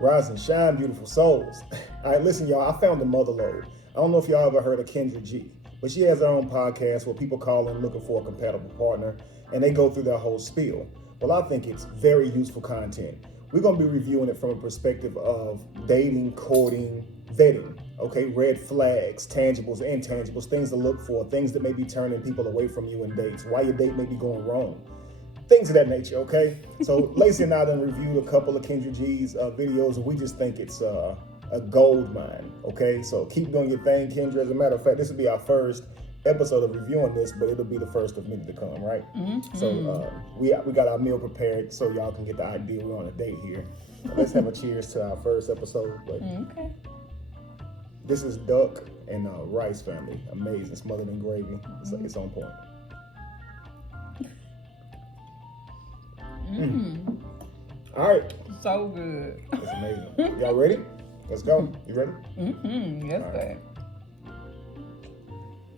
Rise and shine, beautiful souls. All right, listen, y'all. I found the mother load. I don't know if y'all ever heard of Kendra G, but she has her own podcast where people call in looking for a compatible partner, and they go through their whole spiel. Well, I think it's very useful content. We're going to be reviewing it from a perspective of dating, courting, vetting, okay? Red flags, tangibles, intangibles, things to look for, things that may be turning people away from you in dates, why your date may be going wrong, things of that nature, okay? So Lacey and I done reviewed a couple of Kendra G's videos, and we just think it's a gold mine, okay? So keep doing your thing, Kendra. As a matter of fact, this will be our first episode of reviewing this, but it'll be the first of many to come, right? Mm-hmm. So we got our meal prepared so y'all can get the idea we're on a date here. Let's have a cheers to our first episode. But okay. This is duck and rice family. Amazing, smothered in gravy. It's on point. All right. So good. It's amazing. Y'all ready? Let's go. You ready? Yes, sir.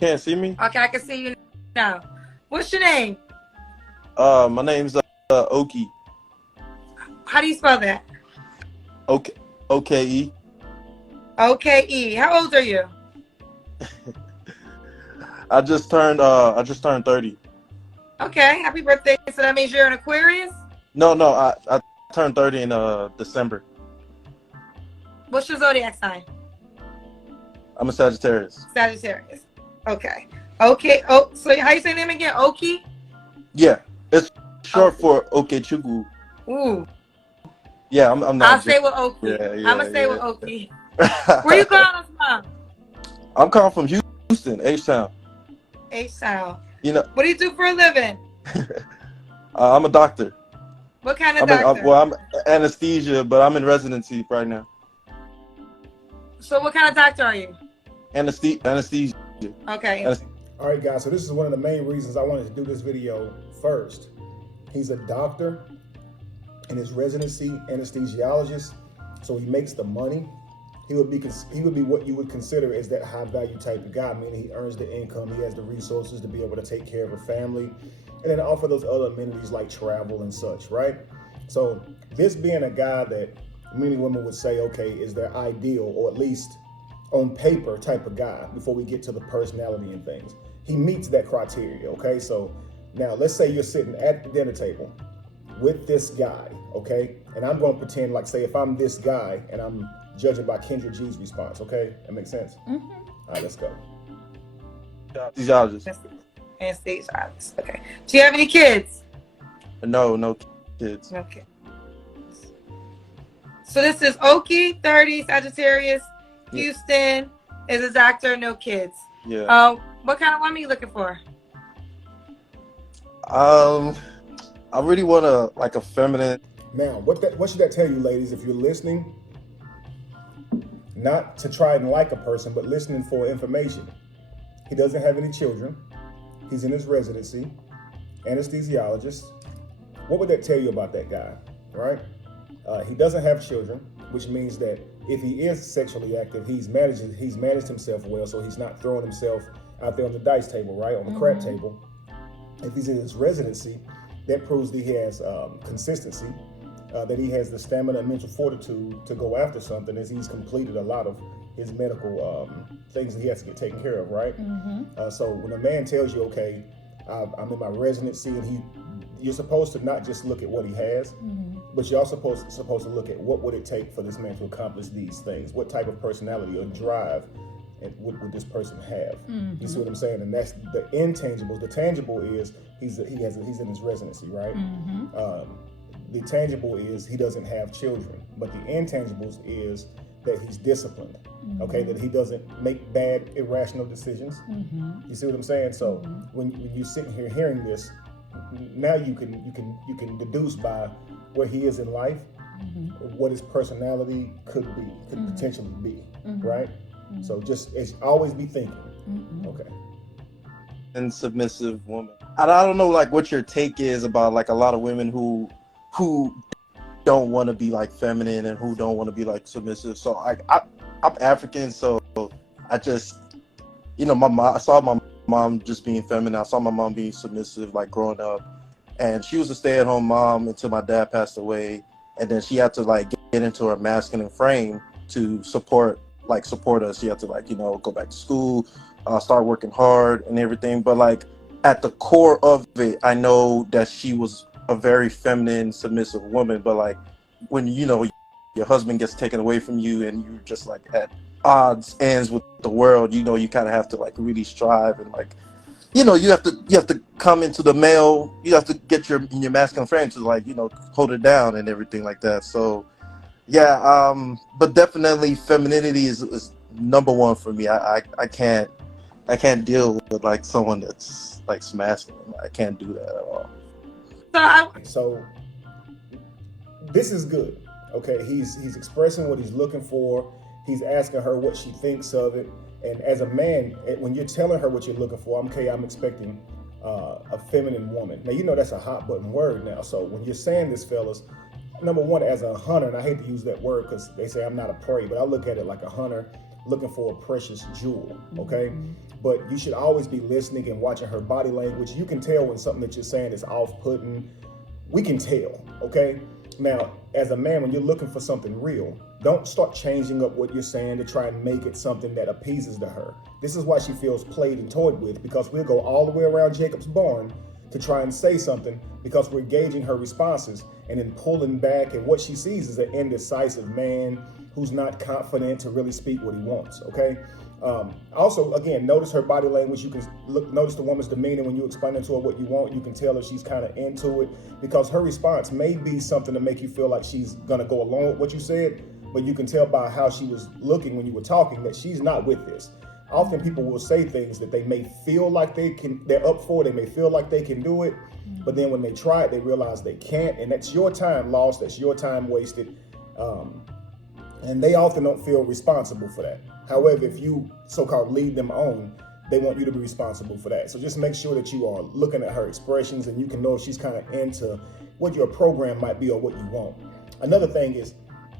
Can't see me? Okay, I can see you now. What's your name? My name's Oki. How do you spell that? Okay, O-K-E. O-K-E. How old are you? I just turned 30. Okay, happy birthday. So that means you're an Aquarius? No, I turned 30 in December. What's your zodiac sign? I'm a Sagittarius. Sagittarius. Okay. Okay. Oh, so how you say your name again? Oki? Yeah, it's short for Okechukwu. Ooh. Yeah, I'm not. I'll say with Oki. Yeah, I'm gonna say with Oki. Where you calling us from? I'm calling from Houston, H-Town. H-Town. You know. What do you do for a living? I'm a doctor. What kind of doctor? I'm anesthesia, but I'm in residency right now. So what kind of doctor are you? Anesthesia. Okay. All right, guys. So this is one of the main reasons I wanted to do this video first. He's a doctor in his residency, anesthesiologist. So he makes the money. He would be what you would consider as that high value type of guy, meaning he earns the income, he has the resources to be able to take care of a family, and then offer those other amenities like travel and such, right? So this being a guy that many women would say, okay, is their ideal, or at least on paper type of guy, before we get to the personality and things. He meets that criteria, okay? So now let's say you're sitting at the dinner table with this guy, okay? And I'm going to pretend like, say, if I'm this guy and I'm judging by Kendra G's response, okay? That makes sense? Mm-hmm. All right, let's go. Anesthesiologist. Anesthesiologist. Okay. Do you have any kids? No kids. Okay. So this is Oki, 30, Sagittarius, Houston, is a doctor, no kids. Yeah. What kind of woman are you looking for? I really want a feminine. Now, what should that tell you, ladies, if you're listening? Not to try and like a person, but listening for information. He doesn't have any children. He's in his residency, anesthesiologist. What would that tell you about that guy, right? He doesn't have children, which means that if he is sexually active, he's managed himself well, so he's not throwing himself out there on the dice table, right, on the crap table. If he's in his residency, that proves that he has consistency, that he has the stamina and mental fortitude to go after something, as he's completed a lot of his medical things that he has to get taken care of, right? So when a man tells you, okay, I'm in my residency, and you're supposed to not just look at what he has, but you're also supposed to look at what would it take for this man to accomplish these things. What type of personality or drive would this person have? You see what I'm saying? And that's the intangibles. The tangible is he's in his residency, right? The tangible is he doesn't have children, but the intangibles is that he's disciplined. Okay, that he doesn't make bad, irrational decisions. You see what I'm saying? So when you're sitting here hearing this, now you can deduce by where he is in life, what his personality could potentially be, right? So just always be thinking. Okay. And submissive woman. I don't know what your take is about a lot of women who don't want to be feminine and who don't want to be submissive. So I'm African, so I just I saw my mom just being feminine. I saw my mom being submissive growing up, and she was a stay-at-home mom until my dad passed away. and then she had to like get into her masculine frame to support us. She had to like, you know, go back to school, start working hard and everything. But like at the core of it, I know that she was a very feminine, submissive woman. But like when, you know, your husband gets taken away from you and you're just like at odds ends with the world, you know, you kind of have to like really strive and like, you know, you have to come into the male, you have to get your masculine frame to like, you know, hold it down and everything like that. So yeah, but definitely femininity is number one for me. I can't deal with like someone that's like masculine. I can't do that at all. So this is good. Okay, he's expressing what he's looking for. He's asking her what she thinks of it. And as a man, when you're telling her what you're looking for, I'm expecting a feminine woman. Now, you know that's a hot button word now. So when you're saying this, fellas, number one, as a hunter, and I hate to use that word because they say I'm not a prey, but I look at it like a hunter looking for a precious jewel, okay? But you should always be listening and watching her body language. You can tell when something that you're saying is off-putting. We can tell, okay? Now, as a man, when you're looking for something real, don't start changing up what you're saying to try and make it something that appeases to her. This is why she feels played and toyed with, because we'll go all the way around Jacob's barn to try and say something because we're gauging her responses and then pulling back. And what she sees is an indecisive man who's not confident to really speak what he wants, okay? Also, again, notice her body language. You can notice the woman's demeanor when you explain to her what you want. You can tell if she's kind of into it because her response may be something to make you feel like she's gonna go along with what you said, but you can tell by how she was looking when you were talking that she's not with this. Often people will say things that they may feel like they're up for, they may feel like they can do it, but then when they try it, they realize they can't, and that's your time lost, that's your time wasted. And they often don't feel responsible for that. However, if you so-called lead them on, they want you to be responsible for that. So just make sure that you are looking at her expressions and you can know if she's kind of into what your program might be or what you want. Another thing is,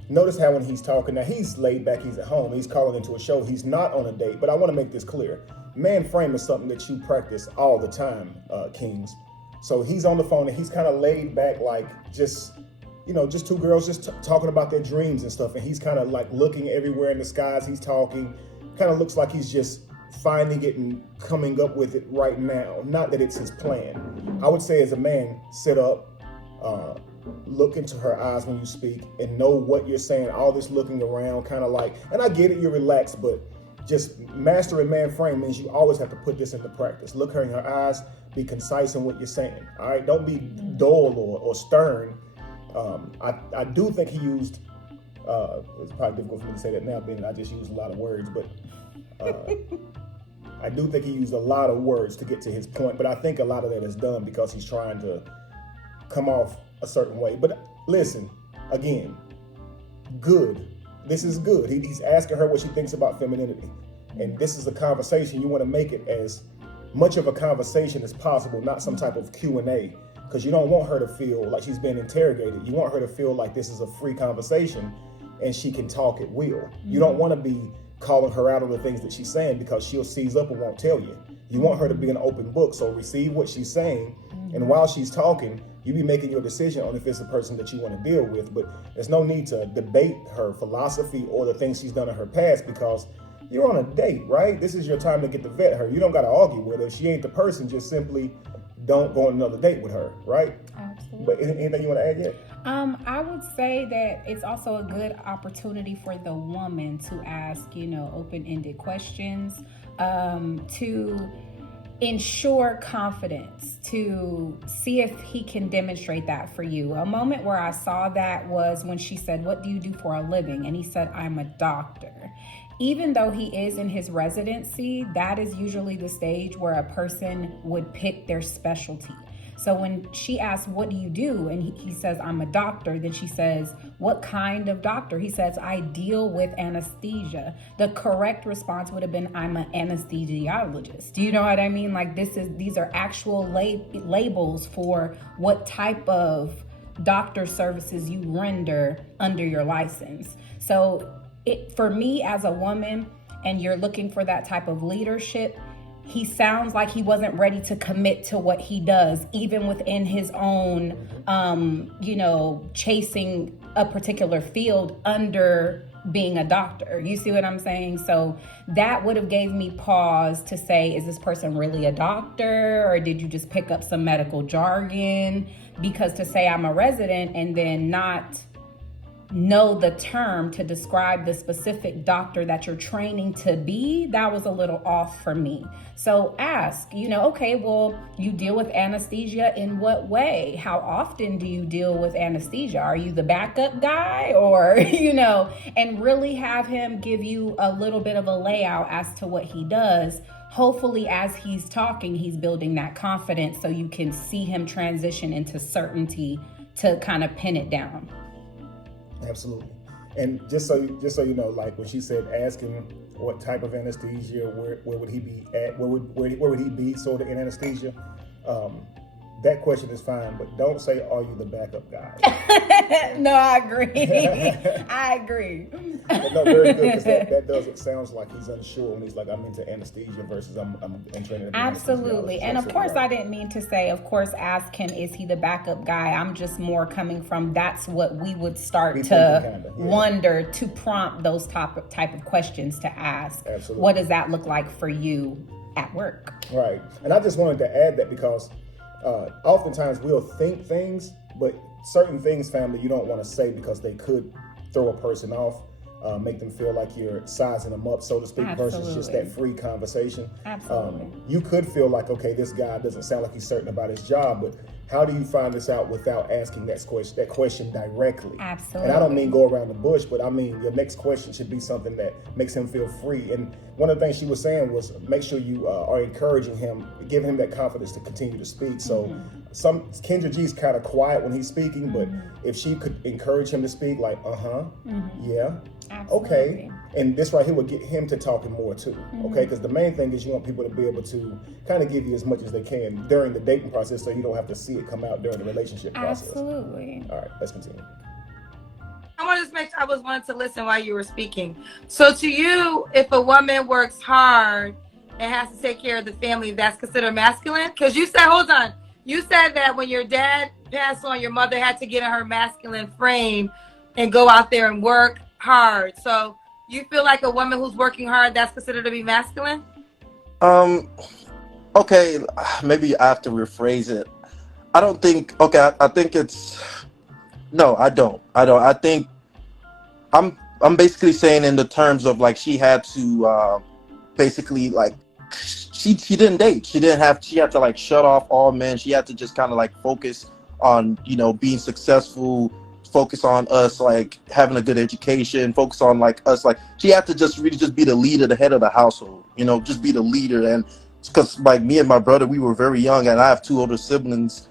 notice how when he's talking, now he's laid back, he's at home, he's calling into a show, he's not on a date, but I want to make this clear. Man frame is something that you practice all the time, Kings. So he's on the phone and he's kind of laid back, like just two girls just talking about their dreams and stuff. And he's kind of like looking everywhere in the skies. He's talking, kind of looks like he's just finding it and coming up with it right now. Not that it's his plan. I would say as a man, sit up, look into her eyes when you speak and know what you're saying. All this looking around, kind of like, and I get it, you're relaxed, but just mastering man frame means you always have to put this into practice. Look her in her eyes, be concise in what you're saying. All right, don't be dull or stern. I do think he used, it's probably difficult for me to say that now, being I just used a lot of words, but I do think he used a lot of words to get to his point, but I think a lot of that is done because he's trying to come off a certain way. But listen, again, good. This is good. He's asking her what she thinks about femininity. And this is a conversation. You want to make it as much of a conversation as possible, not some type of Q&A. Because you don't want her to feel like she's being interrogated. You want her to feel like this is a free conversation and she can talk at will. You don't want to be calling her out on the things that she's saying because she'll seize up and won't tell you. You want her to be an open book, so receive what she's saying. And while she's talking, you be making your decision on if it's a person that you want to deal with. But there's no need to debate her philosophy or the things she's done in her past because you're on a date, right? This is your time to get to vet her. You don't got to argue with her. If she ain't the person, just simply don't go on another date with her, right? Absolutely. But anything you want to add yet? I would say that it's also a good opportunity for the woman to ask, open-ended questions, to ensure confidence, to see if he can demonstrate that for you. A moment where I saw that was when she said, "What do you do for a living?" And he said, "I'm a doctor." Even though he is in his residency, that is usually the stage where a person would pick their specialty. So when she asks, "What do you do?" and he says, "I'm a doctor," then she says, "What kind of doctor?" He says, "I deal with anesthesia." The correct response would have been, "I'm an anesthesiologist." Do you know what I mean? Like these are actual labels for what type of doctor services you render under your license. So for me as a woman, and you're looking for that type of leadership, he sounds like he wasn't ready to commit to what he does, even within his own, chasing a particular field under being a doctor. You see what I'm saying? So that would have gave me pause to say, is this person really a doctor, or did you just pick up some medical jargon? Because to say I'm a resident and then not know the term to describe the specific doctor that you're training to be, that was a little off for me. So ask, okay, well, you deal with anesthesia in what way? How often do you deal with anesthesia? Are you the backup guy? Or, and really have him give you a little bit of a layout as to what he does. Hopefully, as he's talking, he's building that confidence so you can see him transition into certainty to kind of pin it down. Absolutely. And just so you know, like when she said, asking what type of anesthesia, where would he be at, where would he be sort of in anesthesia, that question is fine, but don't say, are you the backup guy? No, I agree. I agree. But no, very good, because that does, it sounds like he's unsure when he's like, I'm into anesthesia versus I'm training to be Absolutely. And of course, I didn't mean to say, of course, ask him, is he the backup guy? I'm just more coming from, that's what we would start to wonder, to prompt those type of questions to ask. Absolutely. What does that look like for you at work? Right. And I just wanted to add that because oftentimes we'll think things, but certain things, family, you don't want to say because they could throw a person off, make them feel like you're sizing them up, so to speak, versus just that free conversation. Absolutely. You could feel like, okay, this guy doesn't sound like he's certain about his job, but how do you find this out without asking that question directly? Absolutely. And I don't mean go around the bush, but I mean your next question should be something that makes him feel free. And one of the things she was saying was make sure you are encouraging him, giving him that confidence to continue to speak. So Kendra G's kind of quiet when he's speaking, but if she could encourage him to speak, like, yeah, Absolutely. okay. And this right here would get him to talking more too, okay? Because the main thing is you want people to be able to kind of give you as much as they can during the dating process so you don't have to see it come out during the relationship process. Absolutely. All right, let's continue. I want to just make sure I was wanting to listen while you were speaking. So to you, if a woman works hard and has to take care of the family, that's considered masculine? Because you said, hold on, you said that when your dad passed on, your mother had to get in her masculine frame and go out there and work hard. So you feel like a woman who's working hard, that's considered to be masculine? Okay, maybe I have to rephrase it. I don't think, I think it's, no, I don't. I think I'm basically saying in the terms of like she had to basically like she didn't date. She had to like shut off all men. She had to just kind of like focus on, being successful, focus on us like having a good education, focus on like us, like she had to just really just be the leader, the head of the household, just be the leader. And because like me and my brother, we were very young, and I have two older siblings,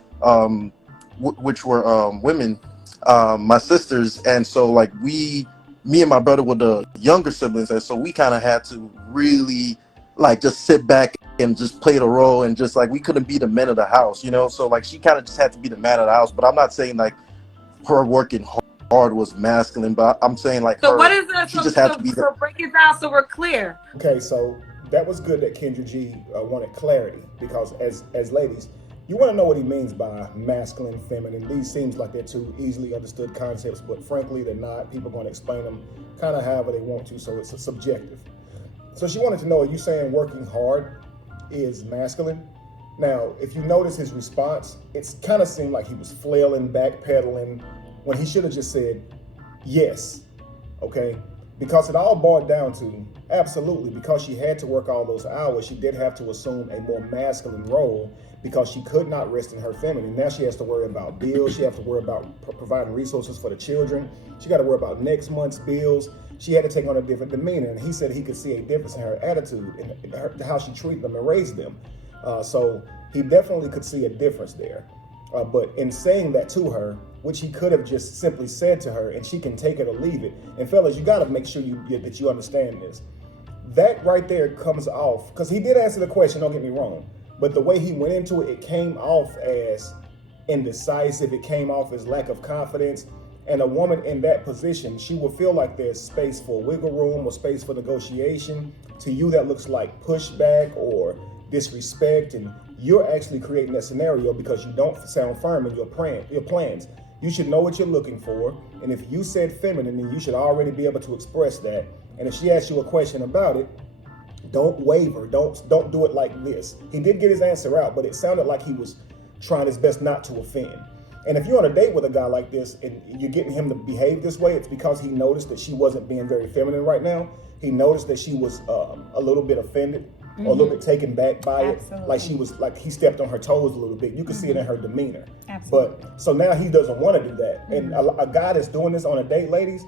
which were women, my sisters, and so like me and my brother were the younger siblings, and so we kind of had to really like just sit back and just play the role, and just like we couldn't be the men of the house, so like she kind of just had to be the man of the house. But I'm not saying like her working hard was masculine, but I'm saying like so her, what is that? she just had to be so break it down so we're clear. Okay, so that was good that Kendra G wanted clarity, because as ladies, you want to know what he means by masculine, feminine. These seems like they're two easily understood concepts, but frankly they're not. People are going to explain them kind of however they want to, so it's subjective. So she wanted to know, are you saying working hard is masculine? Now, if you notice his response, it kind of seemed like he was flailing, backpedaling, when he should have just said, yes, okay? Because it all boiled down to, absolutely, because she had to work all those hours, she did have to assume a more masculine role because she could not rest in her feminine. Now she has to worry about bills, she has to worry about providing resources for the children, she got to worry about next month's bills. She had to take on a different demeanor, and he said he could see a difference in her attitude and how she treated them and raised them. So he definitely could see a difference there. But in saying that to her, which he could have just simply said to her, and she can take it or leave it. And fellas, you got to make sure that you understand this. That right there comes off, because he did answer the question, don't get me wrong, but the way he went into it, it came off as indecisive, it came off as lack of confidence. And a woman in that position, she will feel like there's space for wiggle room or space for negotiation. To you, that looks like pushback or disrespect, and you're actually creating that scenario because you don't sound firm in your plans. You should know what you're looking for, and if you said feminine, then you should already be able to express that. And if she asks you a question about it, don't waver. Don't do it like this. He did get his answer out, but it sounded like he was trying his best not to offend. And if you're on a date with a guy like this and you're getting him to behave this way, it's because he noticed that she wasn't being very feminine right now. He noticed that she was a little bit offended or a little bit taken back by Absolutely. it. Like she was, like he stepped on her toes a little bit. You can see it in her demeanor. Absolutely. But so now he doesn't want to do that. And a guy that's doing this on a date, ladies,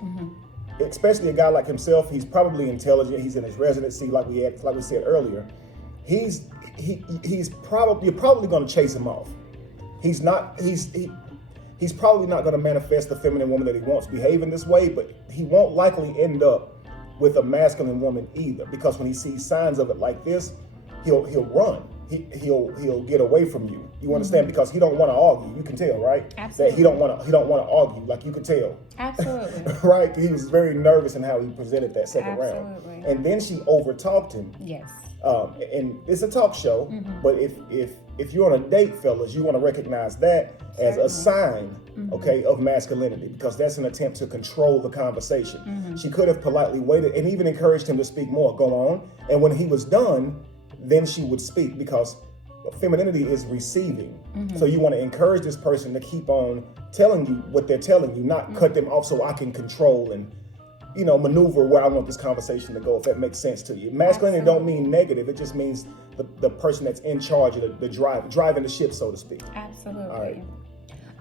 especially a guy like himself, he's probably intelligent. He's in his residency, like we said earlier. You're probably going to chase him off. He's probably not going to manifest the feminine woman that he wants behaving this way, but he won't likely end up with a masculine woman either, because when he sees signs of it like this, he'll run. He'll get away from you. You understand? Because he don't want to argue. You can tell, right? Absolutely. That he don't want to argue. Like you could tell. Absolutely. Right? He was very nervous in how he presented that second round. Absolutely. And then she overtalked him. Yes. And it's a talk show, but if you're on a date, fellas, you want to recognize that as a sign, okay, of masculinity, because that's an attempt to control the conversation. She could have politely waited and even encouraged him to speak more. Go on. And when he was done, then she would speak, because femininity is receiving. So you want to encourage this person to keep on telling you what they're telling you, not cut them off so I can control and maneuver where I want this conversation to go, if that makes sense to you. Masculinity don't mean negative. It just means the person that's in charge of the driving the ship, so to speak. Absolutely. All right.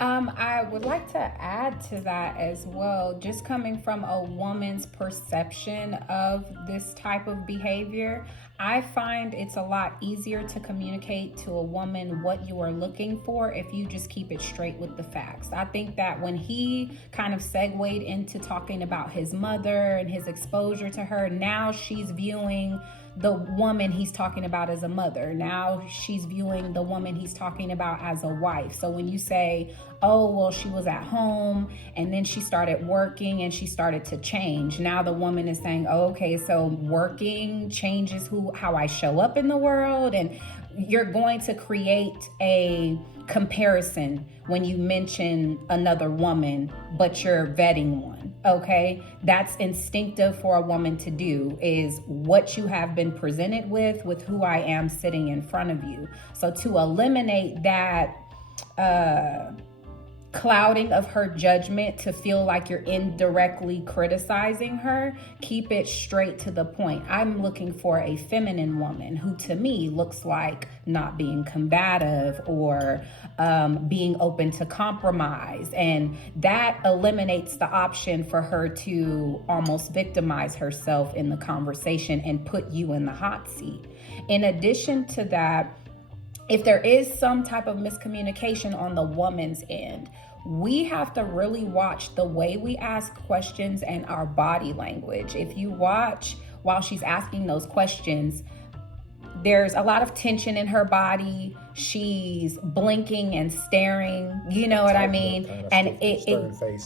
I would like to add to that as well, just coming from a woman's perception of this type of behavior. I find it's a lot easier to communicate to a woman what you are looking for if you just keep it straight with the facts. I think that when he kind of segued into talking about his mother and his exposure to her, now she's viewing the woman he's talking about as a mother. Now she's viewing the woman he's talking about as a wife. So when you say, oh, well, she was at home and then she started working and she started to change. Now the woman is saying, oh, okay, so working changes how I show up in the world. And you're going to create a comparison when you mention another woman, but you're vetting one. Okay, that's instinctive for a woman to do, is what you have been presented with who I am sitting in front of you. So to eliminate that clouding of her judgment, to feel like you're indirectly criticizing her, keep it straight to the point. I'm looking for a feminine woman who to me looks like not being combative or being open to compromise. And that eliminates the option for her to almost victimize herself in the conversation and put you in the hot seat. In addition to that, if there is some type of miscommunication on the woman's end, we have to really watch the way we ask questions and our body language. If you watch while she's asking those questions, there's a lot of tension in her body. She's blinking and staring, you know what I mean? And it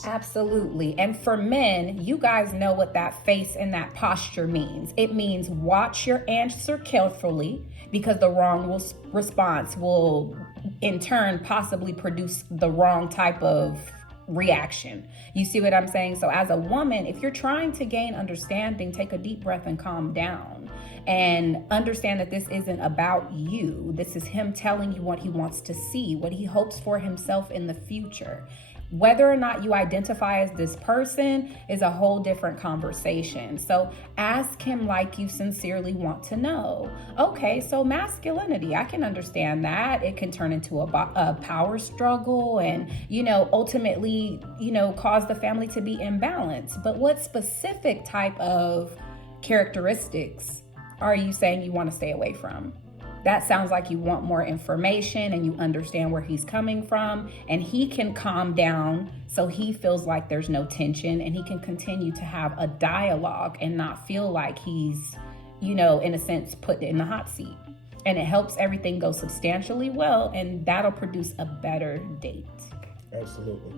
absolutely. And for men, you guys know what that face and that posture means. It means watch your answer carefully, because the wrong response will in turn possibly produce the wrong type of reaction. You see what I'm saying? So as a woman, if you're trying to gain understanding, take a deep breath and calm down and understand that this isn't about you. This is him telling you what he wants to see, what he hopes for himself in the future. Whether or not you identify as this person is a whole different conversation. So ask him like you sincerely want to know. Okay, so masculinity, I can understand that. It can turn into a power struggle and, ultimately, cause the family to be imbalanced. But what specific type of characteristics are you saying you want to stay away from? That sounds like you want more information and you understand where he's coming from, and he can calm down so he feels like there's no tension and he can continue to have a dialogue and not feel like he's, in a sense, put in the hot seat. And it helps everything go substantially well, and that'll produce a better date. Absolutely.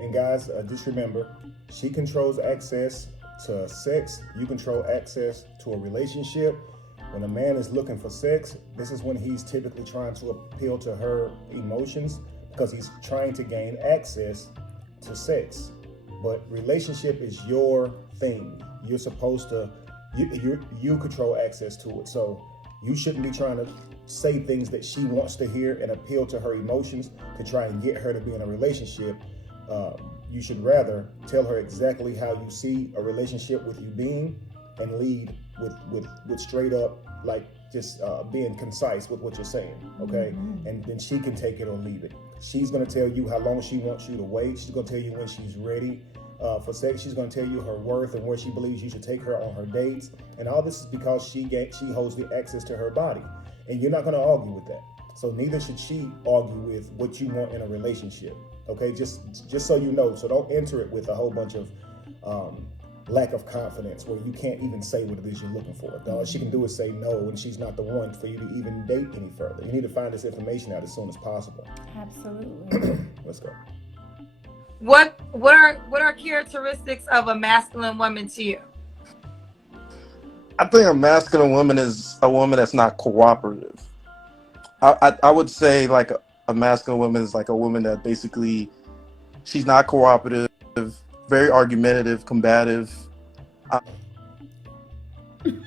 And guys, just remember, she controls access to sex. You control access to a relationship. When a man is looking for sex, this is when he's typically trying to appeal to her emotions because he's trying to gain access to sex. But relationship is your thing. You're supposed to, you control access to it. So you shouldn't be trying to say things that she wants to hear and appeal to her emotions to try and get her to be in a relationship. You should rather tell her exactly how you see a relationship with you being, and lead with straight up, like just being concise with what you're saying, okay? Mm-hmm. And then she can take it or leave it. She's gonna tell you how long she wants you to wait. She's gonna tell you when she's ready for sex. She's gonna tell you her worth and where she believes you should take her on her dates. And all this is because she holds the access to her body. And you're not gonna argue with that. So neither should she argue with what you want in a relationship, okay? Just so you know, so don't enter it with a whole bunch of lack of confidence where you can't even say what it is you're looking for. All she can do is say no, and she's not the one for you to even date any further. You need to find this information out as soon as possible. Absolutely. Let's go. What are characteristics of a masculine woman to you? I think a masculine woman is a woman that's not cooperative. I would say like a masculine woman is like a woman that basically she's not cooperative, very argumentative, combative.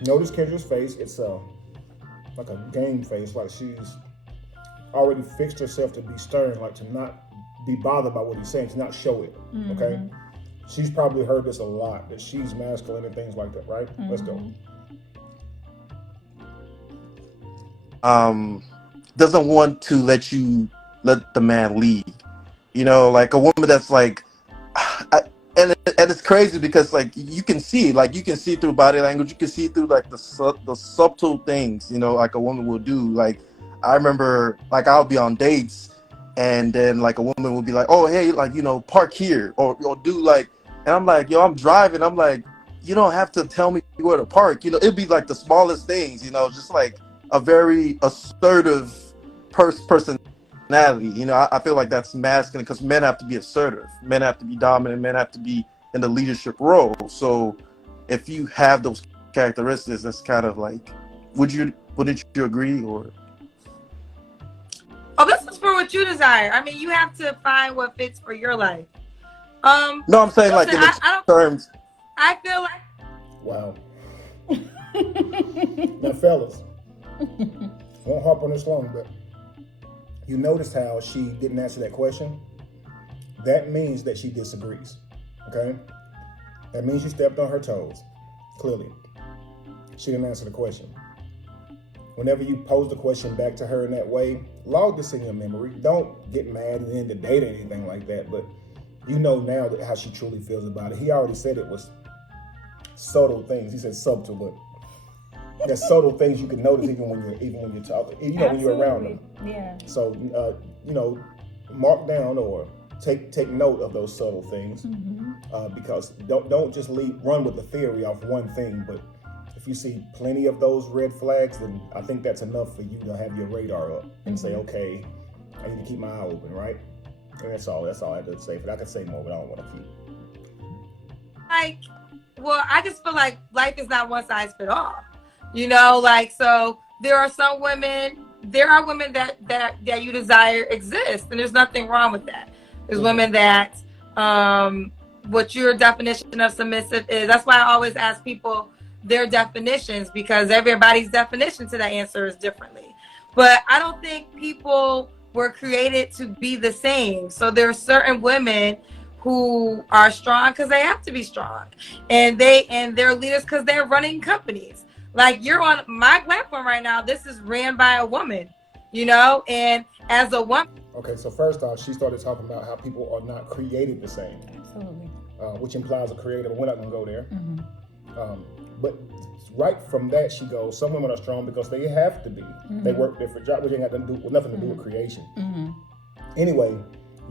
Notice Kendra's face. It's like a game face, like she's already fixed herself to be stern, like to not be bothered by what he's saying, to not show it, okay? She's probably heard this a lot, that she's masculine and things like that, right? Let's go. Doesn't want to let the man lead. You know, like a woman that's like, and it's crazy because like you can see through body language, you can see through like the subtle things, you know, like a woman will do. Like I remember, like I'll be on dates, and then like a woman will be like, oh hey, like you know, park here or do like, and I'm like, yo, I'm driving. I'm like, you don't have to tell me where to park. You know, it'd be like the smallest things. You know, just like a very assertive personality. You know, I feel like that's masculine because men have to be assertive, men have to be dominant, men have to be in the leadership role. So if you have those characteristics, that's kind of like, wouldn't you agree? Or this is for what you desire. I mean, you have to find what fits for your life. No, I'm saying like in terms. I feel like. Wow. Now, fellas, won't harp on this long, but you noticed how she didn't answer that question? That means that she disagrees, okay? That means you stepped on her toes, clearly. She didn't answer the question. Whenever you pose the question back to her in that way, log this in your memory. Don't get mad and end the date or anything like that, but you know now how she truly feels about it. He already said it was subtle things. He said subtle, but there's subtle things you can notice even when you're talking, you know, when you're around them. Yeah. So you know, mark down or take note of those subtle things, because don't just run with the theory off one thing. But if you see plenty of those red flags, then I think that's enough for you to have your radar up and say, okay, I need to keep my eye open, right? And that's all I have to say. But I could say more, but I don't want to keep. I just feel like life is not one size fit all. You know, like, so there are women that you desire exist, and there's nothing wrong with that. There's women that, what your definition of submissive is. That's why I always ask people their definitions, because everybody's definition to that answer is differently. But I don't think people were created to be the same. So there are certain women who are strong because they have to be strong, and they're leaders because they're running companies. Like, you're on my platform right now. This is ran by a woman, you know, and as a woman. Okay, so first off, she started talking about how people are not created the same. Absolutely. Which implies a creator, but we're not going to go there. But right from that, she goes, some women are strong because they have to be. They work different jobs, which ain't got nothing to do with creation. Anyway,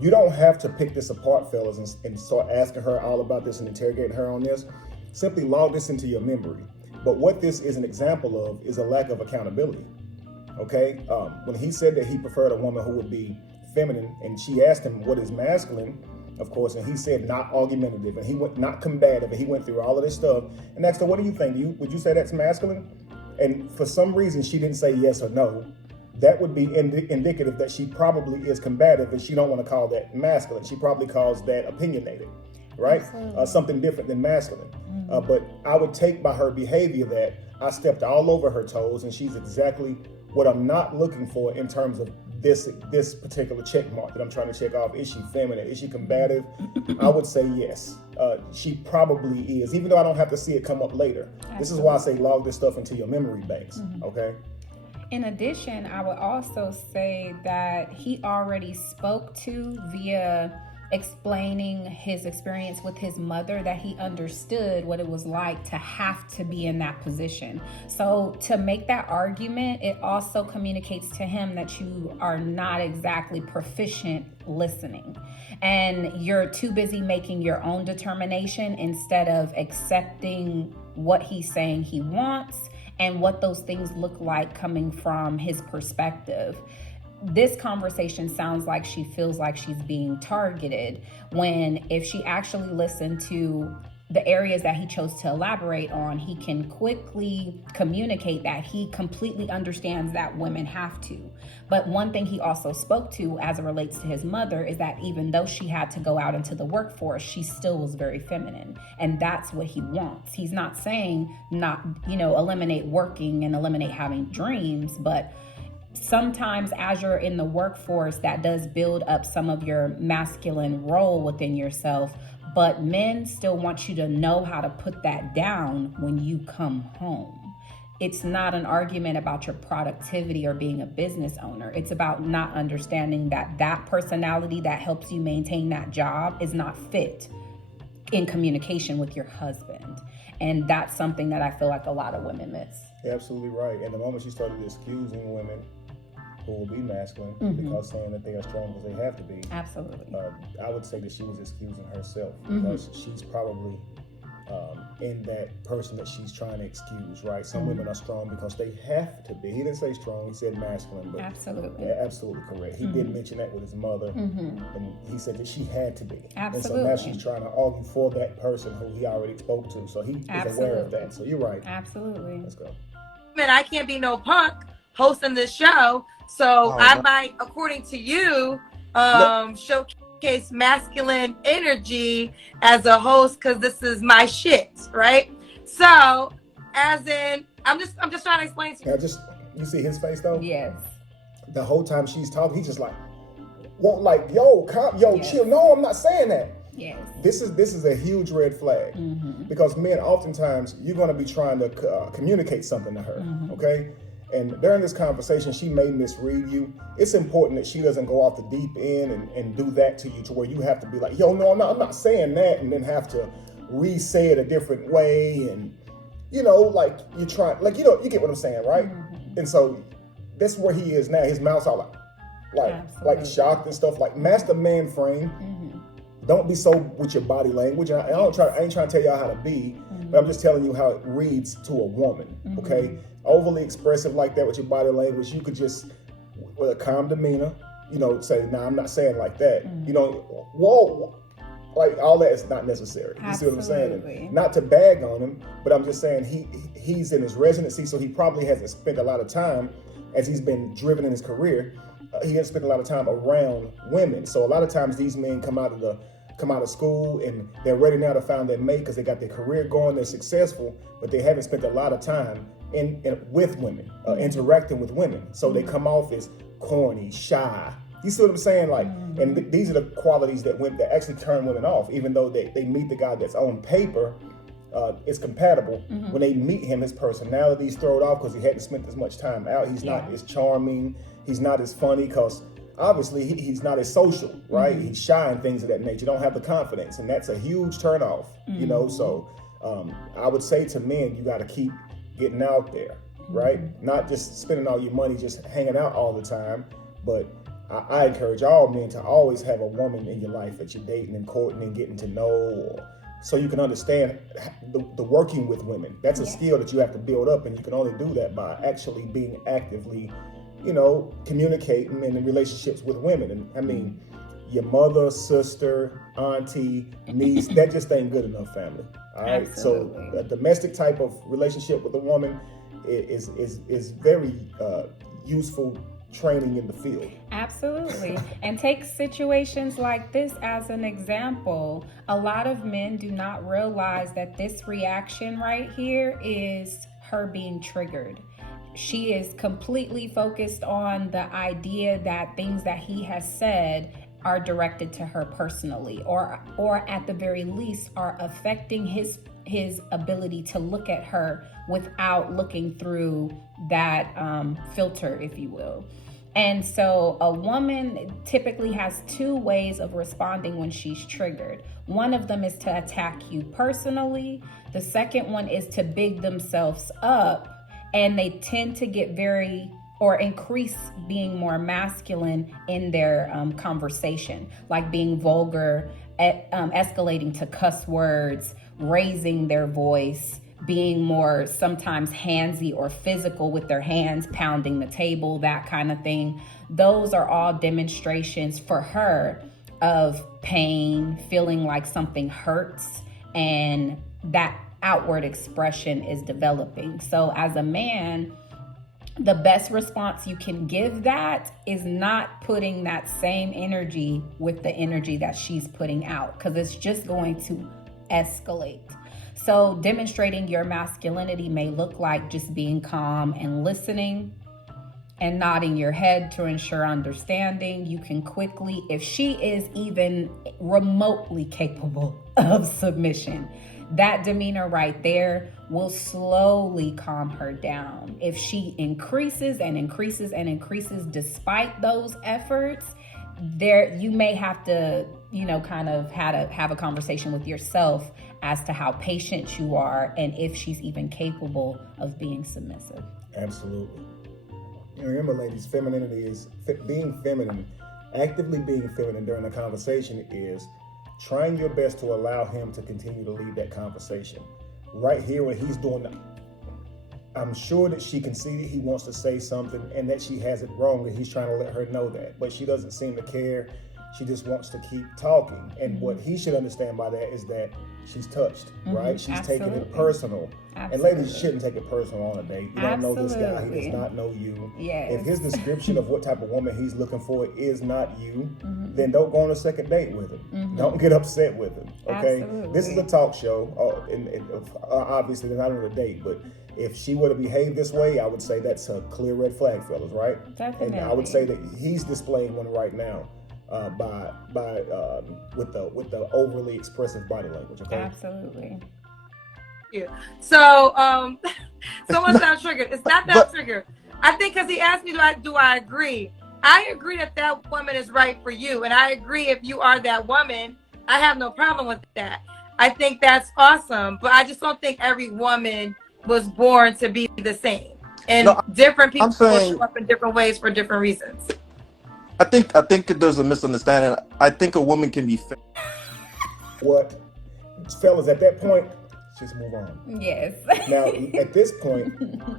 you don't have to pick this apart, fellas, and start asking her all about this and interrogating her on this. Simply log this into your memory. But what this is an example of is a lack of accountability, okay? When he said that he preferred a woman who would be feminine, and she asked him what is masculine, of course, and he said not argumentative, and he went not combative, and he went through all of this stuff, and asked her, what do you think? Would you say that's masculine? and for some reason she didn't say yes or no, that would be indicative that she probably is combative, and she don't want to call that masculine. She probably calls that opinionated, right? Something different than masculine. But I would take by her behavior that I stepped all over her toes, and she's exactly what I'm not looking for in terms of this particular check mark that I'm trying to check off. Is she feminine? Is she combative? I would say yes. She probably is, even though I don't have to see it come up later. Absolutely. This is why I say log this stuff into your memory banks, okay? In addition, I would also say that he already spoke to via explaining his experience with his mother, that he understood what it was like to have to be in that position. So to make that argument, it also communicates to him that you are not exactly proficient listening, and you're too busy making your own determination instead of accepting what he's saying he wants and what those things look like coming from his perspective. This conversation sounds like she feels like she's being targeted, when if she actually listened to the areas that he chose to elaborate on, he can quickly communicate that he completely understands that women have to. But one thing he also spoke to as it relates to his mother is that even though she had to go out into the workforce, she still was very feminine. And that's what he wants. He's not saying not, eliminate working and eliminate having dreams, but sometimes as you're in the workforce, that does build up some of your masculine role within yourself, but men still want you to know how to put that down when you come home. It's not an argument about your productivity or being a business owner. It's about not understanding that personality that helps you maintain that job is not fit in communication with your husband. And that's something that I feel like a lot of women miss. You're absolutely right. And the moment she started excusing women who will be masculine because saying that they are strong because they have to be. Absolutely. I would say that she was excusing herself because she's probably in that person that she's trying to excuse, right? Some women are strong because they have to be. He didn't say strong, he said masculine. But absolutely. Yeah, absolutely correct. He did mention that with his mother, and he said that she had to be. Absolutely. And so now she's trying to argue for that person who he already spoke to. So he is aware of that. So you're right. Absolutely. Let's go. Man, I can't be no punk hosting this show. So I might, according to you, showcase masculine energy as a host because this is my shit, right? So, as in, I'm just trying to explain to you. Now, you see his face though? Yes. The whole time she's talking, he's just like, yo, Yes. chill. No, I'm not saying that. Yes. This is a huge red flag because men oftentimes you're going to be trying to communicate something to her, okay? And during this conversation, she may misread you. It's important that she doesn't go off the deep end and do that to you to where you have to be like, yo, no, I'm not saying that, and then have to re-say it a different way. And, like you're trying, like, you get what I'm saying, right? And so that's where he is now. His mouth's all like shocked and stuff. Like, master man frame. Don't be so with your body language. And I ain't trying to tell y'all how to be, but I'm just telling you how it reads to a woman, okay? Overly expressive like that with your body language, you could just, with a calm demeanor, say, nah, I'm not saying like that. Whoa, like all that is not necessary. You see what I'm saying? And not to bag on him, but I'm just saying he's in his residency, so he probably hasn't spent a lot of time, as he's been driven in his career, he hasn't spent a lot of time around women. So a lot of times these men come out of school and they're ready now to find their mate because they got their career going, they're successful, but they haven't spent a lot of time with women, interacting with women. So they come off as corny, shy. You see what I'm saying? Like, and these are the qualities that actually turn women off, even though they meet the guy that's on paper, it's compatible. When they meet him, his personality's thrown off because he hadn't spent as much time out. He's not as charming. He's not as funny because obviously he's not as social, right? He's shy and things of that nature. Don't have the confidence, and that's a huge turnoff. So I would say to men, you got to keep getting out there, right? Not just spending all your money just hanging out all the time, but I encourage all men to always have a woman in your life that you're dating and courting and getting to know, so you can understand the working with women. That's a skill that you have to build up, and you can only do that by actually being actively, communicating in relationships with women. And I mean, your mother, sister, auntie, niece, that just ain't good enough, family. All right. Absolutely. So a domestic type of relationship with a woman is very useful training in the field. Absolutely. And take situations like this as an example. A lot of men do not realize that this reaction right here is her being triggered. She is completely focused on the idea that things that he has said are directed to her personally, or at the very least are affecting his ability to look at her without looking through that filter, if you will. And so a woman typically has two ways of responding when she's triggered. One of them is to attack you personally. The second one is to big themselves up, and they tend to get increase being more masculine in their conversation, like being vulgar, escalating to cuss words, raising their voice, being more sometimes handsy or physical with their hands, pounding the table, that kind of thing. Those are all demonstrations for her of pain, feeling like something hurts, and that outward expression is developing. So as a man, the best response you can give that is not putting that same energy with the energy that she's putting out, because it's just going to escalate. So demonstrating your masculinity may look like just being calm and listening and nodding your head to ensure understanding. You can quickly, if she is even remotely capable of submission, that demeanor right there will slowly calm her down. If she increases and increases and increases despite those efforts, there you may have to, kind of have a conversation with yourself as to how patient you are and if she's even capable of being submissive. Absolutely. Remember, ladies, femininity is being feminine. Actively being feminine during a conversation is trying your best to allow him to continue to lead that conversation. Right here, when he's doing that, I'm sure that she can see that he wants to say something and that she has it wrong, and he's trying to let her know that, but she doesn't seem to care. She just wants to keep talking. And what he should understand by that is that she's touched, right? She's taking it personal. And ladies shouldn't take it personal on a date. You don't know this guy. He does not know you. Yes. If his description of what type of woman he's looking for is not you, then don't go on a second date with him. Don't get upset with him, okay? Absolutely. This is a talk show. Obviously, they're not on a date, but if she were to behave this way, I would say that's a clear red flag, fellas, right? Definitely. And I would say that he's displaying one right now. With the overly expressive body language. Okay. Absolutely. Yeah. So someone sounds triggered. It's not that triggered. I think because he asked me, do I agree? I agree that woman is right for you, and I agree if you are that woman, I have no problem with that. I think that's awesome, but I just don't think every woman was born to be the same, and different people will show up in different ways for different reasons. I think there's a misunderstanding. I think a woman can be What? Fellas, at that point, just move on. Yes. Now, at this point,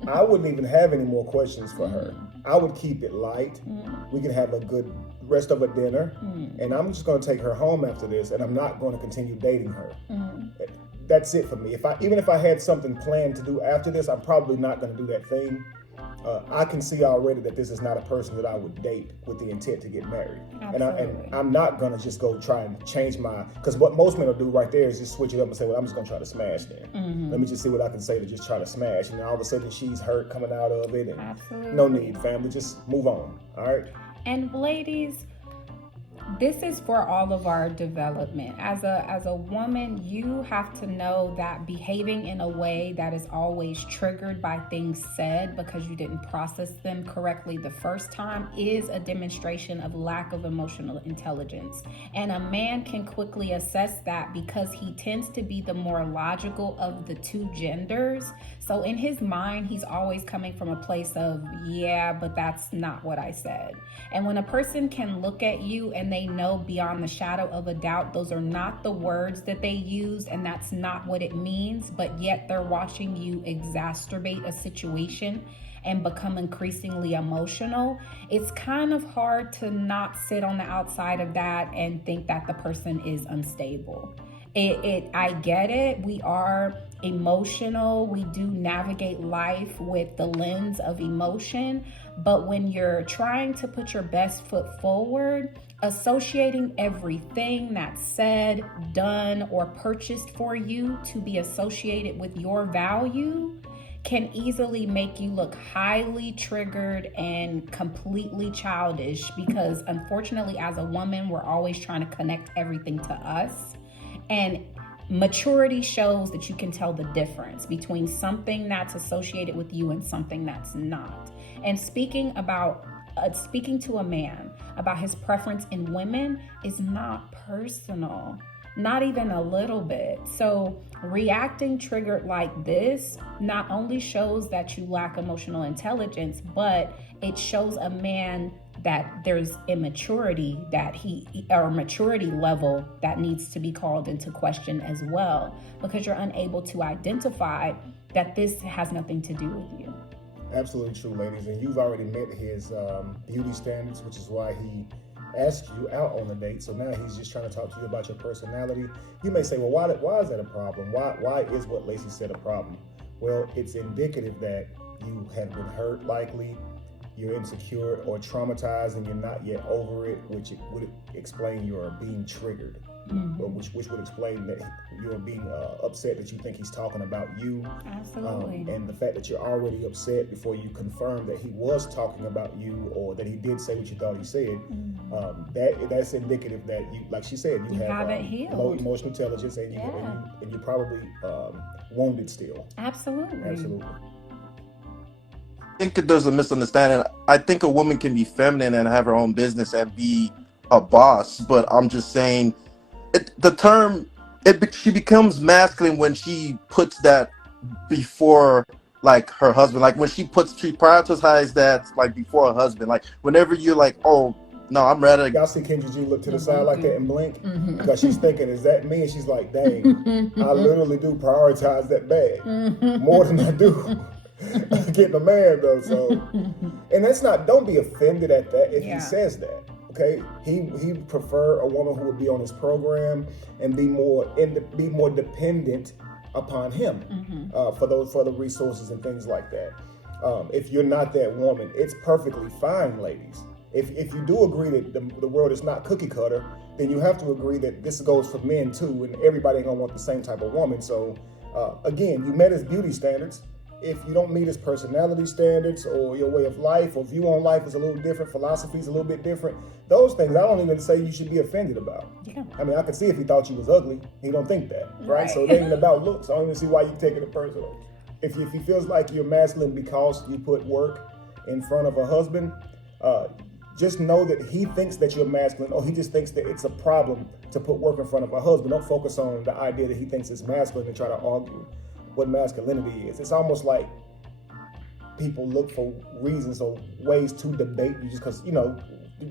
I wouldn't even have any more questions for her. I would keep it light. We can have a good rest of a dinner, and I'm just going to take her home after this, and I'm not going to continue dating her. That's it for me. Even if I had something planned to do after this, I'm probably not going to do that thing. I can see already that this is not a person that I would date with the intent to get married. And I'm not going to just go try and change because what most men will do right there is just switch it up and say, well, I'm just going to try to smash then. Let me just see what I can say to just try to smash. And then all of a sudden she's hurt coming out of it. And no need, family. Just move on. All right. And ladies, this is for all of our development. As a woman, you have to know that behaving in a way that is always triggered by things said because you didn't process them correctly the first time is a demonstration of lack of emotional intelligence. And a man can quickly assess that because he tends to be the more logical of the two genders. So in his mind, he's always coming from a place of, yeah, but that's not what I said. And when a person can look at you and they know beyond the shadow of a doubt those are not the words that they use and that's not what it means, but yet they're watching you exacerbate a situation and become increasingly emotional, it's kind of hard to not sit on the outside of that and think that the person is unstable. I get it. We are emotional. We do navigate life with the lens of emotion. But when you're trying to put your best foot forward, associating everything that's said, done, or purchased for you to be associated with your value can easily make you look highly triggered and completely childish, because unfortunately, as a woman, we're always trying to connect everything to us. And maturity shows that you can tell the difference between something that's associated with you and something that's not. And speaking to a man about his preference in women is not personal, not even a little bit. So reacting triggered like this not only shows that you lack emotional intelligence, but it shows a man that there's immaturity or maturity level that needs to be called into question as well, because you're unable to identify that this has nothing to do with you. Absolutely true, ladies. And you've already met his beauty standards, which is why he asked you out on a date. So now he's just trying to talk to you about your personality. You may say, well, why is that a problem? Why is what Lacey said a problem? Well, it's indicative that you have been hurt, likely. You're insecure or traumatized and you're not yet over it, which would explain your being triggered. Or which would explain that you're being upset that you think he's talking about you. Absolutely. And the fact that you're already upset before you confirm that he was talking about you, or that he did say what you thought he said, that's indicative that you, like she said, you haven't healed. Low emotional intelligence, and you're probably wounded still. Absolutely. I think there's a misunderstanding. I think a woman can be feminine and have her own business and be a boss, but I'm just saying, she becomes masculine when she puts that before like her husband. Like when she prioritizes that like before her husband. Like whenever you're like, oh no, I'm ready. Y'all see Kendra G look to the side like that and blink because she's thinking, is that me? And she's like, dang, I literally do prioritize that bag more than I do getting a man though. So, and that's not. Don't be offended at that if he says that. Okay, he prefer a woman who would be on his program and be more dependent upon him for the resources and things like that. If you're not that woman, it's perfectly fine, ladies. If you do agree that the world is not cookie cutter, then you have to agree that this goes for men too, and everybody ain't gonna want the same type of woman. So again, you met his beauty standards. If you don't meet his personality standards or your way of life or view on life is a little different, philosophy is a little bit different, those things I don't even say you should be offended about. Yeah. I mean, I could see if he thought you was ugly, he don't think that, right? So it ain't even about looks. I don't even see why you take it personal. If he feels like you're masculine because you put work in front of a husband, just know that he thinks that you're masculine, or he just thinks that it's a problem to put work in front of a husband. Don't focus on the idea that he thinks it's masculine and try to argue what masculinity is. It's almost like people look for reasons or ways to debate you just because,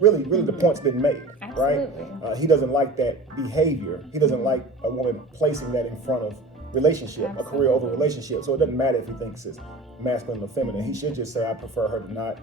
really the point's been made. Absolutely. Right? He doesn't like that behavior. He doesn't like a woman placing that in front of relationship, a career over relationship. So it doesn't matter if he thinks it's masculine or feminine. He should just say, I prefer her to not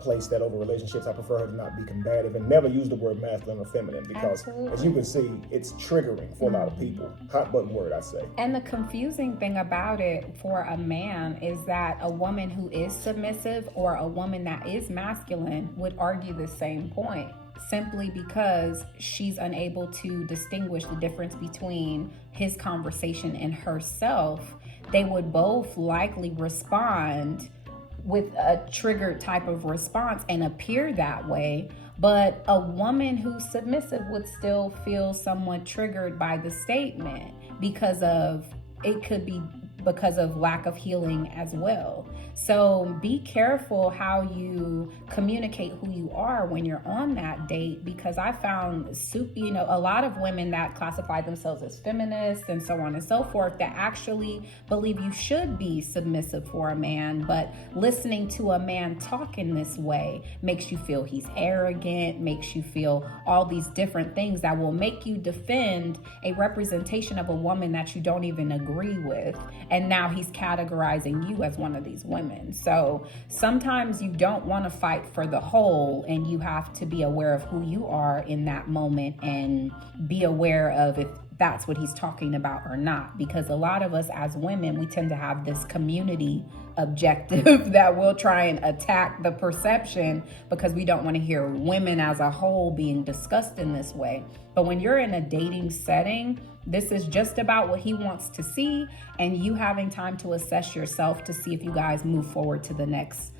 place that over relationships. I prefer her to not be combative, and never use the word masculine or feminine, because as you can see, it's triggering for a lot of people. Hot button word, I say. And the confusing thing about it for a man is that a woman who is submissive or a woman that is masculine would argue the same point, simply because she's unable to distinguish the difference between his conversation and herself. They would both likely respond with a triggered type of response and appear that way, but a woman who's submissive would still feel somewhat triggered by the statement because of lack of healing as well. So be careful how you communicate who you are when you're on that date, because I found a lot of women that classify themselves as feminists and so on and so forth that actually believe you should be submissive for a man, but listening to a man talk in this way makes you feel he's arrogant, makes you feel all these different things that will make you defend a representation of a woman that you don't even agree with. And now he's categorizing you as one of these women. So sometimes you don't want to fight for the whole, and you have to be aware of who you are in that moment and be aware of if that's what he's talking about or not. Because a lot of us as women, we tend to have this community objective that will try and attack the perception because we don't want to hear women as a whole being discussed in this way. But when you're in a dating setting, this is just about what he wants to see, and you having time to assess yourself to see if you guys move forward to the next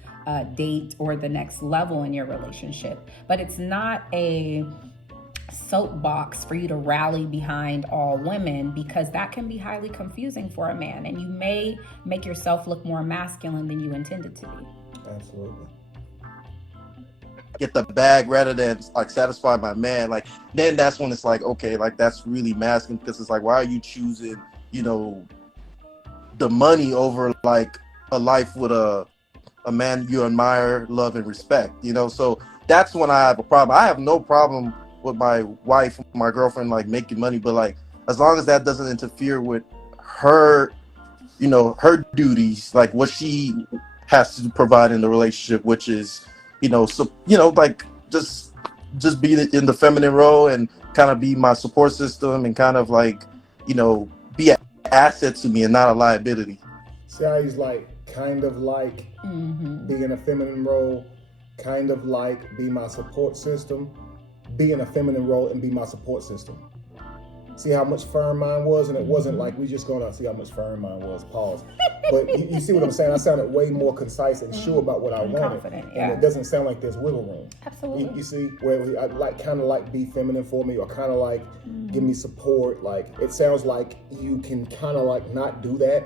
date or the next level in your relationship. But it's not a soapbox for you to rally behind all women, because that can be highly confusing for a man, and you may make yourself look more masculine than you intended to be. Absolutely. Get the bag rather than like satisfy my man, like then that's when it's like, okay, like that's really masculine, because it's like, why are you choosing, you know, the money over like a life with a man you admire, love, and respect, you know? So that's when I have a problem. I have no problem with my wife, my girlfriend, like making money, but like as long as that doesn't interfere with her, you know, her duties, like what she has to provide in the relationship, which is, you know, so, you know, like just be in the feminine role and kind of be my support system and kind of like, you know, be an asset to me and not a liability. See how he's like, kind of like be in a feminine role, kind of like be my support system, be in a feminine role and be my support system. See how much firm mine was? And it wasn't like we just gonna see how much firm mine was, pause. But you see what I'm saying? I sounded way more concise and sure about what I wanted. Confident, yeah. And it doesn't sound like there's wiggle room. Absolutely. You see, where I like kind of like be feminine for me, or kind of like give me support. Like it sounds like you can kind of like not do that.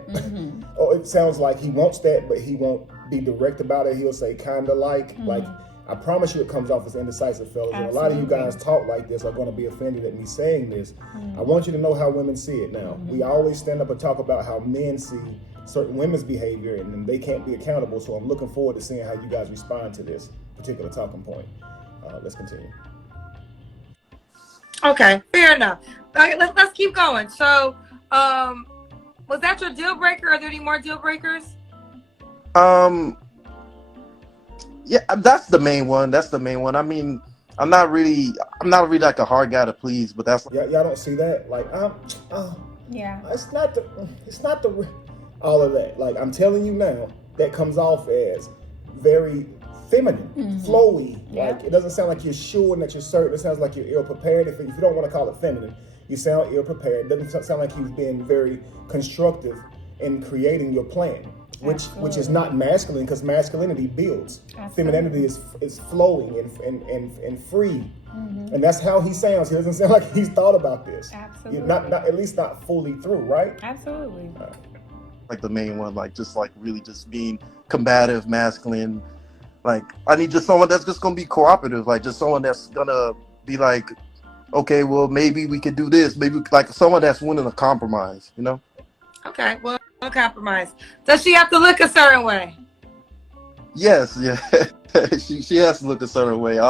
Or it sounds like he wants that, but he won't be direct about it. He'll say kind of like. I promise you it comes off as indecisive, fellas. And a lot of you guys talk like this are going to be offended at me saying this. I want you to know how women see it now. We always stand up and talk about how men see certain women's behavior and they can't be accountable. So I'm looking forward to seeing how you guys respond to this particular talking point. Let's continue. Okay, fair enough. Okay, let's keep going. So, was that your deal breaker? Are there any more deal breakers? Yeah, that's the main one. I mean, I'm not really like a hard guy to please, but that's Y'all don't see that? Like, Yeah. it's not the all of that. Like, I'm telling you now, that comes off as very feminine, flowy. Yeah. Like, it doesn't sound like you're sure and that you're certain. It sounds like you're ill-prepared. If you don't want to call it feminine, you sound ill-prepared. It doesn't sound like you've been very constructive in creating your plan. Which is not masculine, because masculinity builds. Femininity is flowing and free. And that's how he sounds. He doesn't sound like he's thought about this. Absolutely. Not at least not fully through, right? Absolutely. like the main one, like just like really just being combative, masculine. Like I need just someone that's just gonna be cooperative, like just someone that's gonna be like, okay, well maybe we could do this, maybe like someone that's willing to compromise, you know? Okay, well, no compromise. Does she have to look a certain way? Yes, yeah. she has to look a certain way.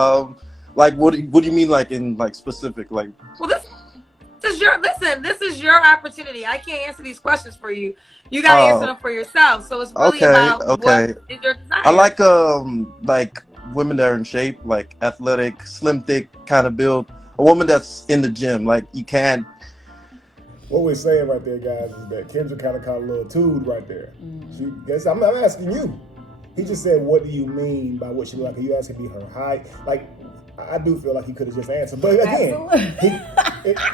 Like what do you mean, like in like specific, like? Well, this is your opportunity. I can't answer these questions for you. You gotta answer them for yourself. So it's really about what is your desire. I like women that are in shape, like athletic, slim, thick kind of build. A woman that's in the gym, like you can't. What we're saying right there, guys, is that Kendra kind of caught a little tood right there. I'm not asking you. He just said, what do you mean by what she like? Are you asking me her height? Like, I do feel like he could have just answered. But again,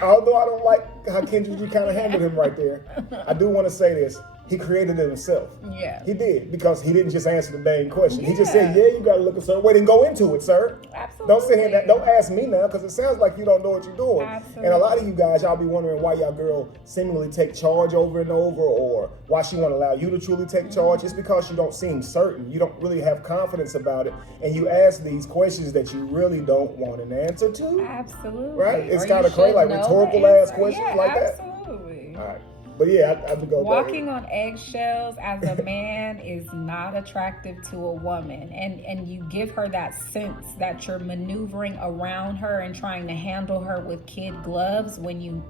although I don't like how Kendra, you kind of handled him right there, I do want to say this. He created it himself. Yeah. He did, because he didn't just answer the dang question. He just said, you got to look a certain way, then go into it, sir. Absolutely. Don't say that. Don't ask me now, because it sounds like you don't know what you're doing. Absolutely. And a lot of you guys, y'all be wondering why y'all girl seemingly take charge over and over, or why she won't allow you to truly take charge. It's because you don't seem certain. You don't really have confidence about it. And you ask these questions that you really don't want an answer to. Absolutely. Right? It's kind of crazy, like rhetorical ass questions like that. Absolutely. All right. But yeah, I would go walking on eggshells as a man is not attractive to a woman, and you give her that sense that you're maneuvering around her and trying to handle her with kid gloves when you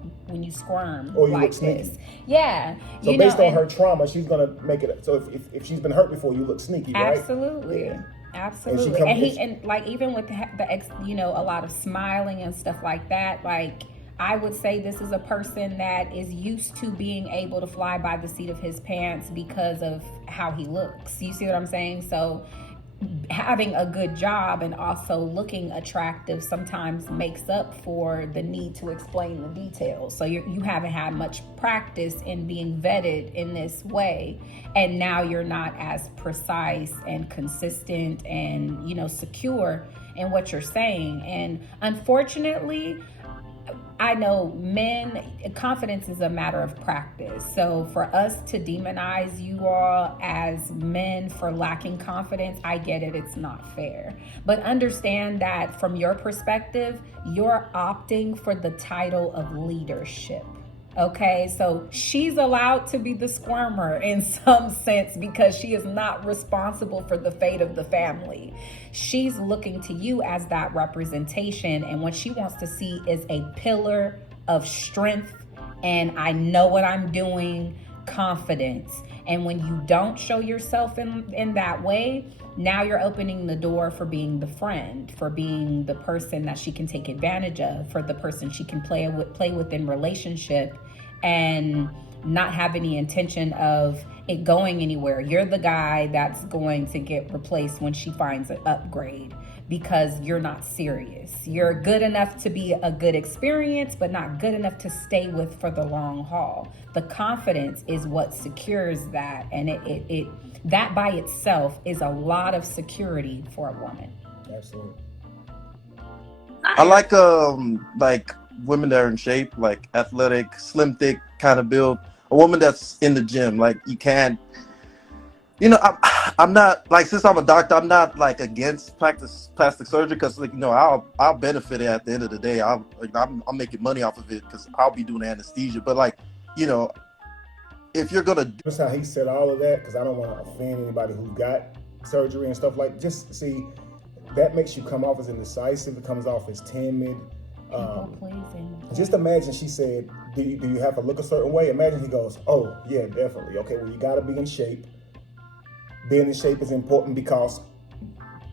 squirm or you like look sneaky. this. Yeah. So based on her trauma, she's gonna make it. So if she's been hurt before, you look sneaky, right? Absolutely. Yeah. Absolutely. And like even with the ex, a lot of smiling and stuff like that, like I would say this is a person that is used to being able to fly by the seat of his pants because of how he looks. You see what I'm saying? So having a good job and also looking attractive sometimes makes up for the need to explain the details. So you haven't had much practice in being vetted in this way, and now you're not as precise and consistent and, you know, secure in what you're saying. And unfortunately, I know men, confidence is a matter of practice. So for us to demonize you all as men for lacking confidence, I get it, it's not fair. But understand that from your perspective, you're opting for the title of leadership. Okay, so she's allowed to be the squirmer in some sense because she is not responsible for the fate of the family. She's looking to you as that representation, and what she wants to see is a pillar of strength and I know what I'm doing, confidence. And when you don't show yourself in that way, now you're opening the door for being the friend, for being the person that she can take advantage of, for the person she can play with in relationship and not have any intention of it going anywhere. You're the guy that's going to get replaced when she finds an upgrade because you're not serious. You're good enough to be a good experience, but not good enough to stay with for the long haul. The confidence is what secures that, and it that by itself is a lot of security for a woman. Absolutely. I like women that are in shape, like athletic, slim, thick kind of build. A woman that's in the gym, like you can't. You know, I'm not like, since I'm a doctor, I'm not like against plastic surgery because, like, you know, I'll benefit it at the end of the day. I'm making money off of it because I'll be doing anesthesia. But like, you know, if you're gonna That's how he said all of that, because I don't want to offend anybody who got surgery and stuff like. Just see, that makes you come off as indecisive. It comes off as timid. People pleasing. Just imagine she said, do you have to look a certain way? Imagine he goes, oh yeah, definitely. Okay, well, you got to be in shape. Being in shape is important because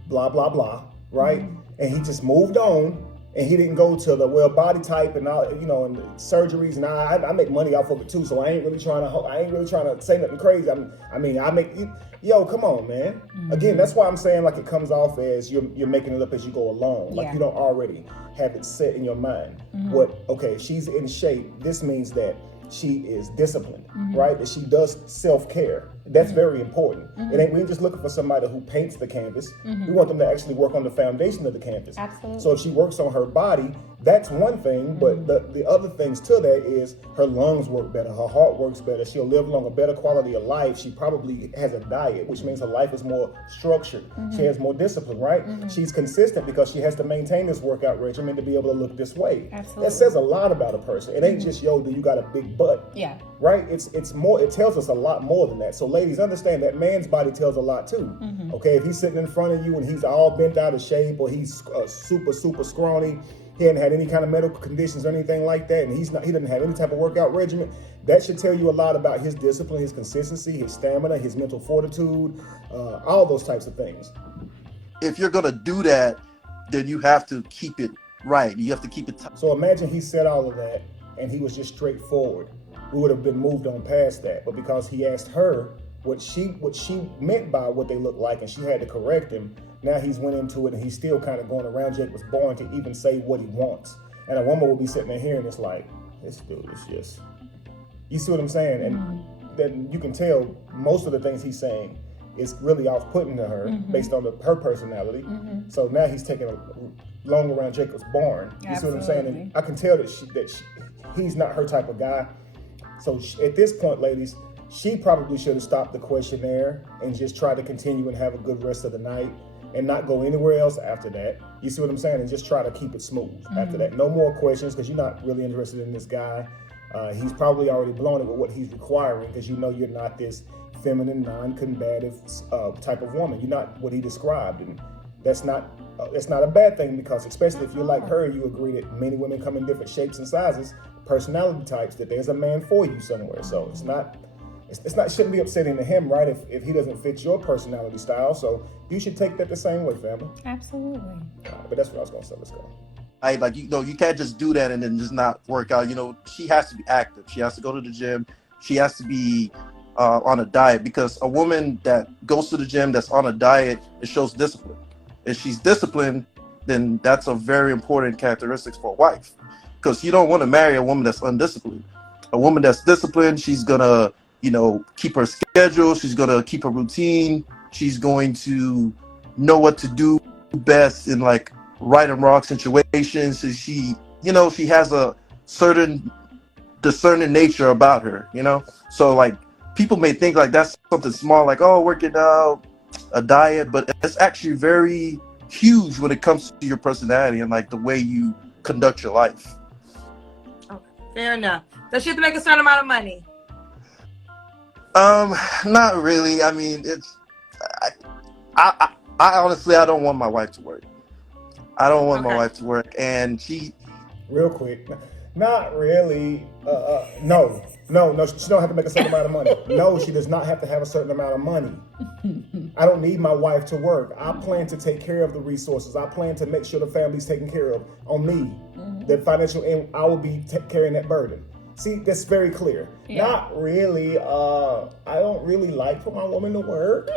blah blah blah, right? Mm-hmm. And he just moved on, and he didn't go to the body type and all, you know, and surgeries. And I make money off of it too, so I ain't really trying to say nothing crazy. I make come on, man. Mm-hmm. Again, that's why I'm saying, like, it comes off as you're making it up as you go along, like you don't already have it set in your mind. Mm-hmm. If she's in shape, this means that she is disciplined, right? That she does self-care. That's very important. It ain't, we ain't just looking for somebody who paints the canvas. We want them to actually work on the foundation of the canvas. Absolutely. So if she works on her body, that's one thing, but the other things to that is her lungs work better, her heart works better, she'll live longer, better quality of life. She probably has a diet, which means her life is more structured. She has more discipline, right? She's consistent because she has to maintain this workout regimen to be able to look this way. Absolutely. That says a lot about a person. It ain't just, do you got a big butt? Yeah. Right? It's more, it tells us a lot more than that. So ladies, understand that man's body tells a lot too. Okay, if he's sitting in front of you and he's all bent out of shape, or he's super scrawny, he hadn't had any kind of medical conditions or anything like that, and he doesn't have any type of workout regimen, that should tell you a lot about his discipline, his consistency, his stamina, his mental fortitude, all those types of things. If you're gonna do that, then you have to keep it right. You have to keep it So imagine he said all of that and he was just straightforward. We would have been moved on past that. But because he asked her what she meant by what they look like, and she had to correct him, now he's went into it and he's still kind of going around Jacob's barn to even say what he wants. And a woman will be sitting there hearing this like, this dude is just, you see what I'm saying? And then you can tell most of the things he's saying is really off-putting to her based on her personality. So now he's taking a long around Jacob's barn. You see what I'm saying? And I can tell that he's not her type of guy. So at this point, ladies, she probably should have stopped the questionnaire and just tried to continue and have a good rest of the night and not go anywhere else after that. You see what I'm saying? And just try to keep it smooth after that. No more questions, because you're not really interested in this guy. He's probably already blown it with what he's requiring, because you know you're not this feminine, non-combative type of woman. You're not what he described, and that's not a bad thing, because especially if you're like her, you agree that many women come in different shapes and sizes, personality types, that there's a man for you somewhere. So it shouldn't be upsetting to him, right, if he doesn't fit your personality style. So you should take that the same way, family. Absolutely. But that's what I was going to say. Let's go. Like, you can't just do that and then just not work out. She has to be active. She has to go to the gym. She has to be on a diet, because a woman that goes to the gym that's on a diet, it shows discipline. If she's disciplined, then that's a very important characteristic for a wife, because you don't want to marry a woman that's undisciplined. A woman that's disciplined, she's gonna, keep her schedule. She's gonna keep her routine. She's going to know what to do best in like right and wrong situations. So she has a certain discerning nature about her. So like people may think like that's something small, like, oh, working out, a diet, but it's actually very huge when it comes to your personality and like the way you conduct your life. Okay, fair enough. Does she have to make a certain amount of money? Not really. I mean, I honestly, I don't want my wife to work. I don't want my wife to work, and she. Real quick, not really. No. She don't have to make a certain amount of money. No, she does not have to have a certain amount of money. I don't need my wife to work. I plan to take care of the resources. I plan to make sure the family's taken care of on me. The financial end, I will be carrying that burden. See, that's very clear. Yeah. Not really. I don't really like for my woman to work.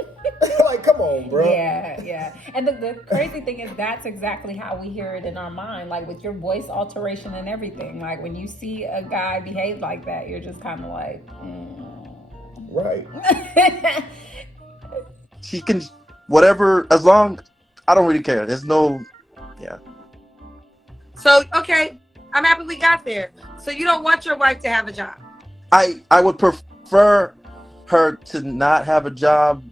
Like, come on, bro. Yeah. And the crazy thing is that's exactly how we hear it in our mind, like with your voice alteration and everything. Like when you see a guy behave like that, you're just kind of like, Right. She can, whatever, as long, I don't really care. There's no, yeah. So, okay, I'm happy we got there. So you don't want your wife to have a job? I would prefer her to not have a job,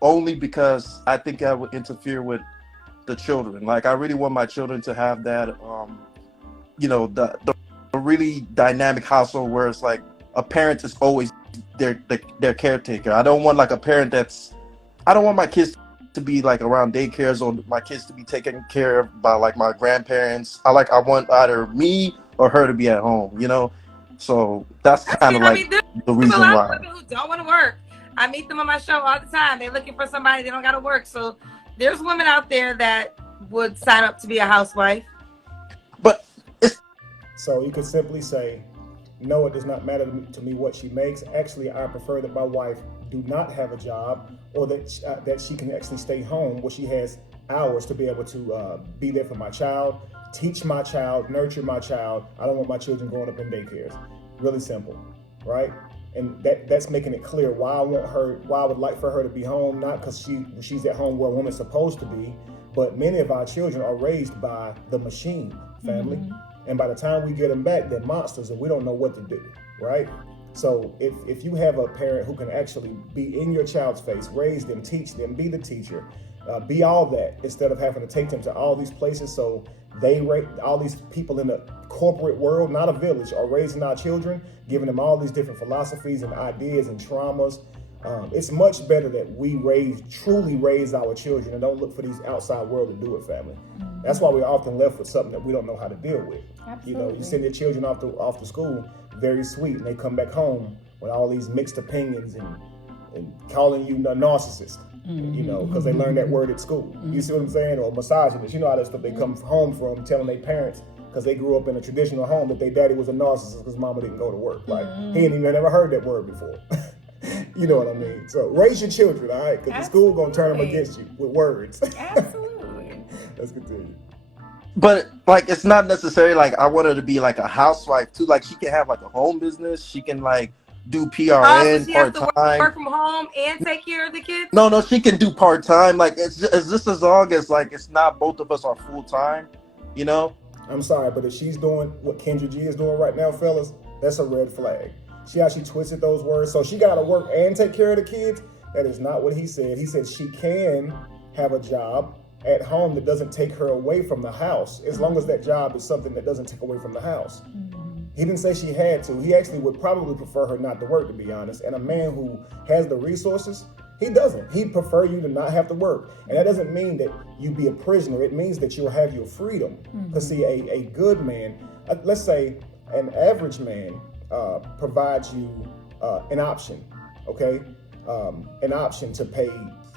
only because I think that would interfere with the children. Like, I really want my children to have that, the really dynamic household where it's like a parent is always their caretaker. I don't want like a parent I don't want my kids to be like around daycares, or my kids to be taken care of by like my grandparents. I want either me or her to be at home, So that's kind of like the reason why. A lot of women who don't want to work. I meet them on my show all the time. They're looking for somebody. They don't got to work. So there's women out there that would sign up to be a housewife. But so you could simply say, no, it does not matter to me what she makes. Actually, I prefer that my wife do not have a job, or that she can actually stay home where she has hours to be able to be there for my child, teach my child, nurture my child. I don't want my children growing up in daycares. Really simple, right? And that's making it clear why I would like for her to be home, not because she's at home where a woman's supposed to be, but many of our children are raised by the machine family. And by the time we get them back, they're monsters and we don't know what to do, right? So if you have a parent who can actually be in your child's face, raise them, teach them, be the teacher, be all that, instead of having to take them to all these places. So all these people in the corporate world, not a village, are raising our children, giving them all these different philosophies and ideas and traumas. It's much better that we truly raise our children and don't look for these outside world to do it, family. That's why we're often left with something that we don't know how to deal with. Absolutely. You send your children off to school, very sweet, and they come back home with all these mixed opinions and calling you a narcissist, because they learned that word at school. You see what I'm saying? Or misogynist, all that stuff they come home from, telling their parents, because they grew up in a traditional home, that their daddy was a narcissist because mama didn't go to work. Like, he ain't even never heard that word before. You know what I mean? So raise your children, all right? Because the school going to turn them against you with words. Absolutely. Let's continue. But like, it's not necessarily like I want her to be like a housewife too. Like, she can have like a home business. She can like do PRN part-time. Work from home and take care of the kids? No, she can do part-time. Like, it's just as long as like it's not both of us are full-time, I'm sorry, but if she's doing what Kendra G is doing right now, fellas, that's a red flag. See how she twisted those words? So she got to work and take care of the kids? That is not what he said. He said she can have a job at home that doesn't take her away from the house, as long as that job is something that doesn't take away from the house. He didn't say she had to. He actually would probably prefer her not to work, to be honest. And a man who has the resources, he doesn't. He'd prefer you to not have to work. And that doesn't mean that you be a prisoner. It means that you'll have your freedom. Because see, a good man, let's say an average man, provides you an option, okay? an option to pay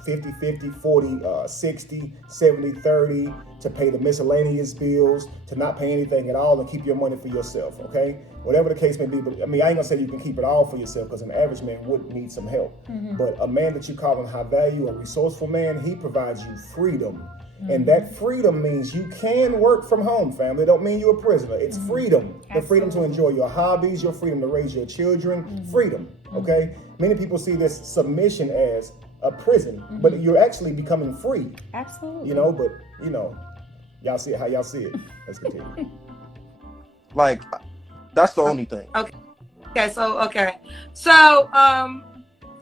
50-50, 40-60, 70-30, to pay the miscellaneous bills, to not pay anything at all and keep your money for yourself, okay? Whatever the case may be. But I mean, I ain't gonna say you can keep it all for yourself, because an average man would need some help. But a man that you call him high value, a resourceful man, he provides you freedom. And that freedom means you can work from home, family. It don't mean you're a prisoner. It's freedom. The freedom to enjoy your hobbies, your freedom to raise your children, freedom, okay? Many people see this submission as a prison, but you're actually becoming free. Absolutely. You know, but, you know, y'all see it how y'all see it. Let's continue. Like, that's the only thing. Okay, so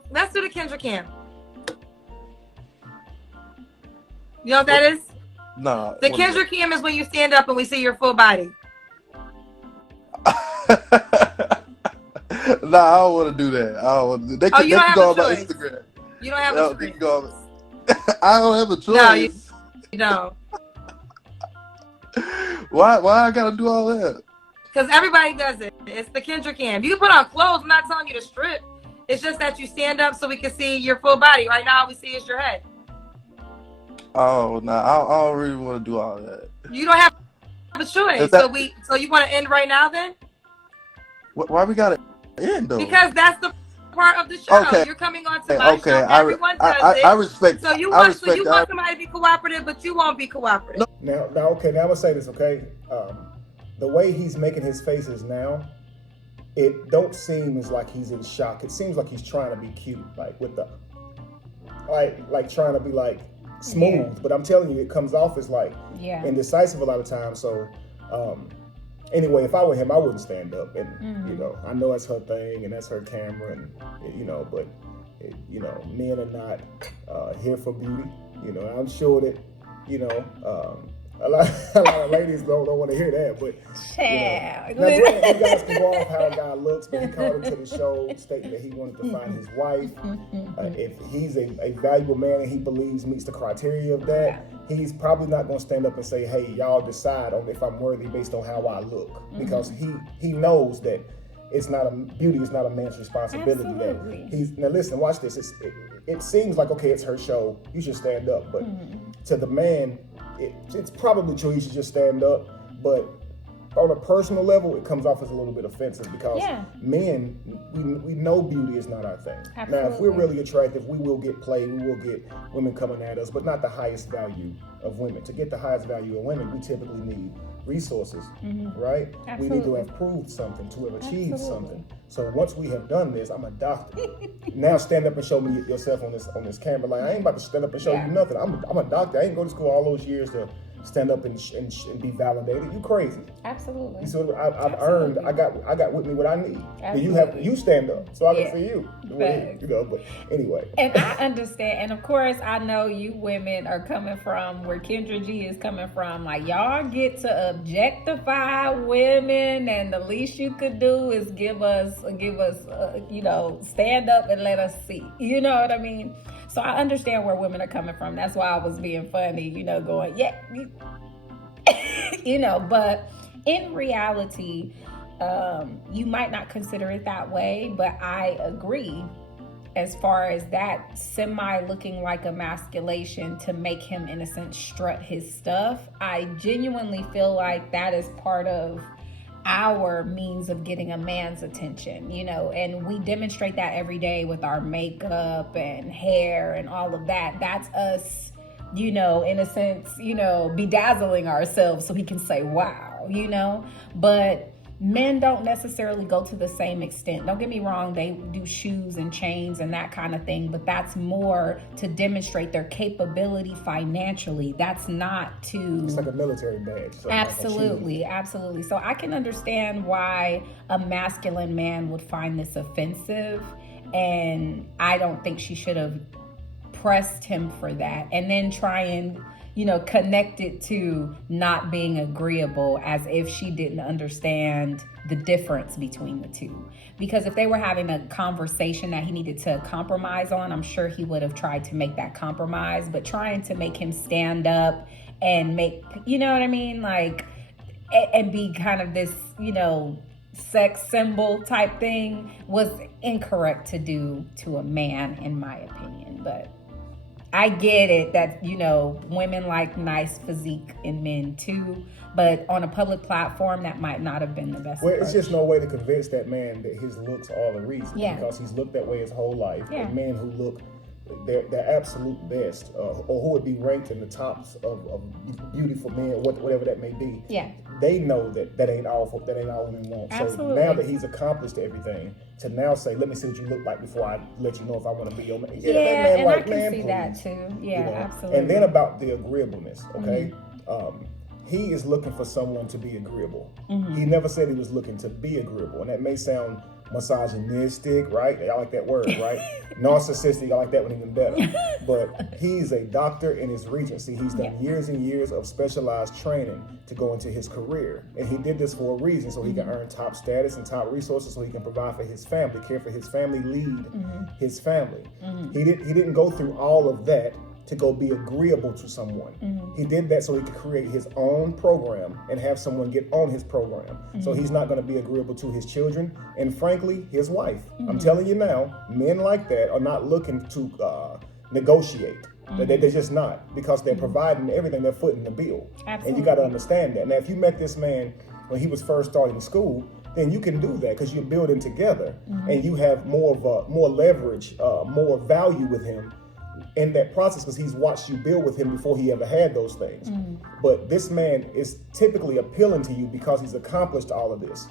let's do the Kendra Cam. You know what that is? Nah. The Kendra Cam is when you stand up and we see your full body. Nah, I don't want to do that. I don't want to do that. They can go on my Instagram. You don't have a choice. I don't have a choice. No, you don't. Why I gotta do all that? Because everybody does it. It's the Kendra Cam. You can put on clothes. I'm not telling you to strip. It's just that you stand up so we can see your full body. Right now, all we see is your head. Oh, no, I don't really want to do all that. You don't have a choice. So you want to end right now then? Why we gotta end though? Because that's the part of the show. Okay. You're coming on to my show. Everyone does it. I respect. So you want somebody to be cooperative, but you won't be cooperative. Now, okay. Now I'm gonna say this, okay? The way he's making his faces now, it don't seem as like he's in shock. It seems like he's trying to be cute, like with the, like trying to be like smooth. But I'm telling you, it comes off as like indecisive a lot of times. So. Anyway, if I were him, I wouldn't stand up, and you know, I know that's her thing and that's her camera, and you know, but you know, men are not here for beauty. You know, I'm sure that you know, a lot of ladies don't want to hear that, but you know, now granted, you guys can go off how a guy looks, but he called him to the show stating that he wanted to find his wife. If he's a valuable man and he believes meets the criteria of that, he's probably not going to stand up and say, hey, y'all decide on if I'm worthy based on how I look, because he knows that beauty is not a man's responsibility. That now listen, watch this. It seems like, okay, it's her show, you should stand up, but to the man, it's probably true, he should just stand up, but on a personal level, it comes off as a little bit offensive, because men, we know beauty is not our thing. Absolutely. Now, if we're really attractive, we will get played, we will get women coming at us, but not the highest value of women. To get the highest value of women, we typically need resources, right? Absolutely. We need to have proved something, to have achieved something. So once we have done this, I'm a doctor. Now stand up and show me yourself on this camera. Like, I ain't about to stand up and show you nothing. I'm a doctor. I ain't go to school all those years to stand up and be validated. You crazy? Absolutely. So I've earned. I got with me what I need. Absolutely. You stand up, so I can see you. You know, but anyway. And I understand, and of course I know you women are coming from where Kendra G is coming from. Like, y'all get to objectify women, and the least you could do is give us, you know, stand up and let us see. You know what I mean? So I understand where women are coming from. That's why I was being funny, you know, going, you know, but in reality, you might not consider it that way, but I agree as far as that semi-looking like emasculation to make him, in a sense, strut his stuff. I genuinely feel like that is part of our means of getting a man's attention, you know, and we demonstrate that every day with our makeup and hair and all of that. That's us, you know, in a sense, you know, bedazzling ourselves so he can say, wow, you know, but men don't necessarily go to the same extent. Don't get me wrong, they do shoes and chains and that kind of thing, but that's more to demonstrate their capability financially. That's not to... It's like a military badge. Absolutely. So I can understand why a masculine man would find this offensive, and I don't think she should have pressed him for that and then try and, you know, connect it to not being agreeable, as if she didn't understand the difference between the two. Because if they were having a conversation that he needed to compromise on, I'm sure he would have tried to make that compromise. But trying to make him stand up and make, you know what I mean? Like, and be kind of this, you know, sex symbol type thing was incorrect to do to a man, in my opinion. But I get it that, women like nice physique in men too, but on a public platform, that might not have been the best Well, approach. it's just no way to convince that man that his looks are the reason. Yeah. Because he's looked that way his whole life. Yeah. And men who look their absolute best, or who would be ranked in the tops of beautiful men, whatever that may be. Yeah. They know that ain't all women want. Absolutely. So now that he's accomplished everything, to now say, let me see what you look like before I let you know if I want to be your man. Yeah, that man and like, I can man, see please. that too. Yeah, absolutely. And then about the agreeableness, okay? He is looking for someone to be agreeable. He never said he was looking to be agreeable. And that may sound misogynistic, right? I like that word, right? Narcissistic, I like that one even better. But he's a doctor in his regency. He's done years and years of specialized training to go into his career. And he did this for a reason, so he can earn top status and top resources so he can provide for his family, care for his family, lead his family. He didn't go through all of that to go be agreeable to someone. He did that so he could create his own program and have someone get on his program. So he's not going to be agreeable to his children and, frankly, his wife. I'm telling you now, men like that are not looking to negotiate. They're just not, because they're providing everything. They're footing the bill. Absolutely. And you got to understand that. Now, if you met this man when he was first starting school, then you can do that because you're building together and you have more leverage, more value with him in that process, because he's watched you build with him before he ever had those things. But this man is typically appealing to you because he's accomplished all of this.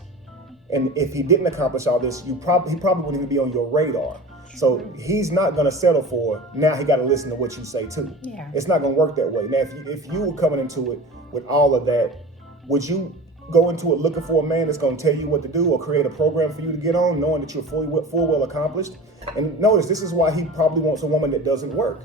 And if he didn't accomplish all this, he probably wouldn't even be on your radar. So he's not going to settle for, now he got to listen to what you say too. Yeah. It's not going to work that way. Now, if you were coming into it with all of that, would you go into it looking for a man that's going to tell you what to do or create a program for you to get on, knowing that you're full well accomplished? And notice, this is why he probably wants a woman that doesn't work.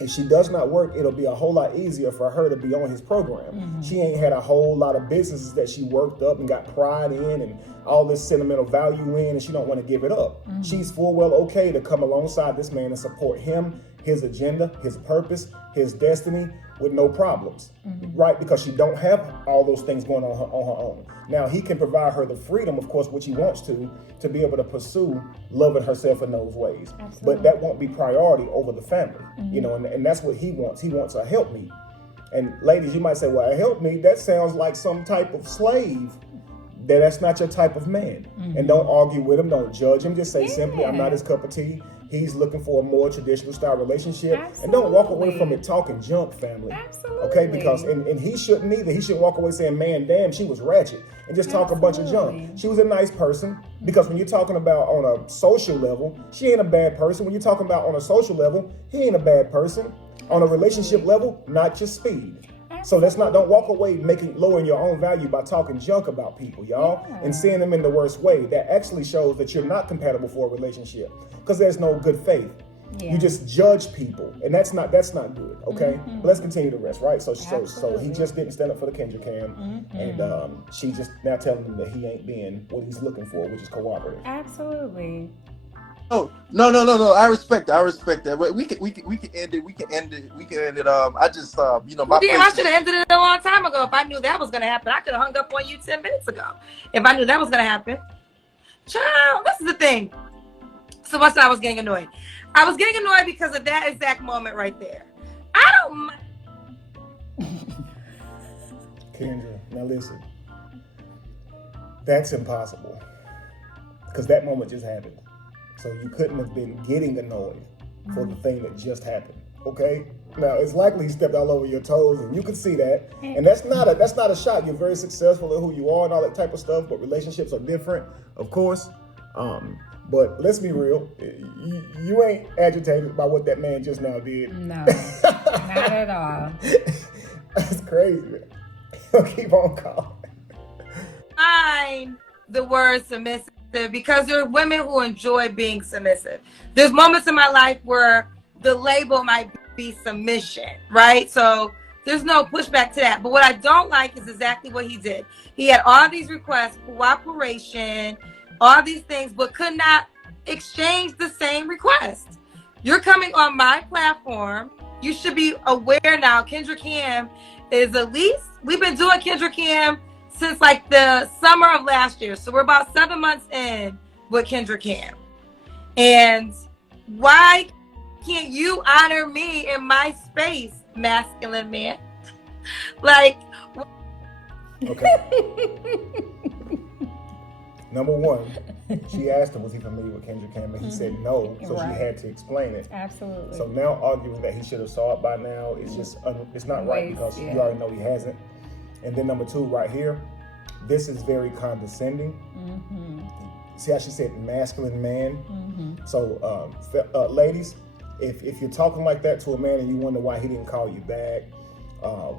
If she does not work, it'll be a whole lot easier for her to be on his program. She ain't had a whole lot of businesses that she worked up and got pride in and all this sentimental value in, and she don't want to give it up. She's full well okay to come alongside this man and support him, his agenda, his purpose, his destiny, with no problems, right? Because she don't have all those things going on her own. Now, he can provide her the freedom, of course, which he wants to be able to pursue loving herself in those ways. Absolutely. But that won't be priority over the family, and that's what he wants. He wants a helpmeet. And ladies, you might say, well, a helpmeet, that sounds like some type of slave. That's not your type of man. And don't argue with him, don't judge him. Just say simply, I'm not his cup of tea. He's looking for a more traditional style relationship. Absolutely. And don't walk away from it talking junk, family. Absolutely. Okay, because and he shouldn't either. He shouldn't walk away saying, man, damn, she was ratchet, and just talk a bunch of junk. She was a nice person, because when you're talking about on a social level, she ain't a bad person. When you're talking about on a social level, he ain't a bad person. On a relationship level, not your speed. So don't walk away lowering your own value by talking junk about people, y'all, and seeing them in the worst way. That actually shows that you're not compatible for a relationship, because there's no good faith. Yeah. You just judge people, and that's not good, okay? But let's continue the rest, right? So he just didn't stand up for the Kendra Cam, and she just now telling him that he ain't being what he's looking for, which is cooperative. Absolutely. Oh, no. I respect that. But we can end it. I just my Damn, I face should have ended it a long time ago. If I knew that was gonna happen, I could have hung up on you 10 minutes ago. If I knew that was gonna happen. Child, this is the thing. So much I was getting annoyed. I was getting annoyed because of that exact moment right there. I don't. Kendra, now listen. That's impossible, because that moment just happened. So you couldn't have been getting annoyed for the thing that just happened. Okay? Now, it's likely he stepped all over your toes, and you can see that. And that's not a shot. You're very successful in who you are and all that type of stuff, but relationships are different, of course. But let's be real. You ain't agitated by what that man just now did. No, not at all. That's crazy. Keep on calling. Find the word submissive, because there are women who enjoy being submissive. There's moments in my life where the label might be submission, right? So there's no pushback to that. But what I don't like is exactly what he did. He had all these requests, cooperation, all these things, but could not exchange the same request. You're coming on my platform. You should be aware now. Kendra Cam is at least, we've been doing Kendra Cam since like the summer of last year. So we're about 7 months in with Kendra Cam. And why can't you honor me in my space, masculine man? Like, Okay. Number one, she asked him, was he familiar with Kendra Cam? And he said no, so Right. she had to explain it. Absolutely. So now arguing that he should have saw it by now is just, it's not right because you already know he hasn't. And then number two, right here, this is very condescending. See how she said masculine man? So ladies, if you're talking like that to a man and you wonder why he didn't call you back,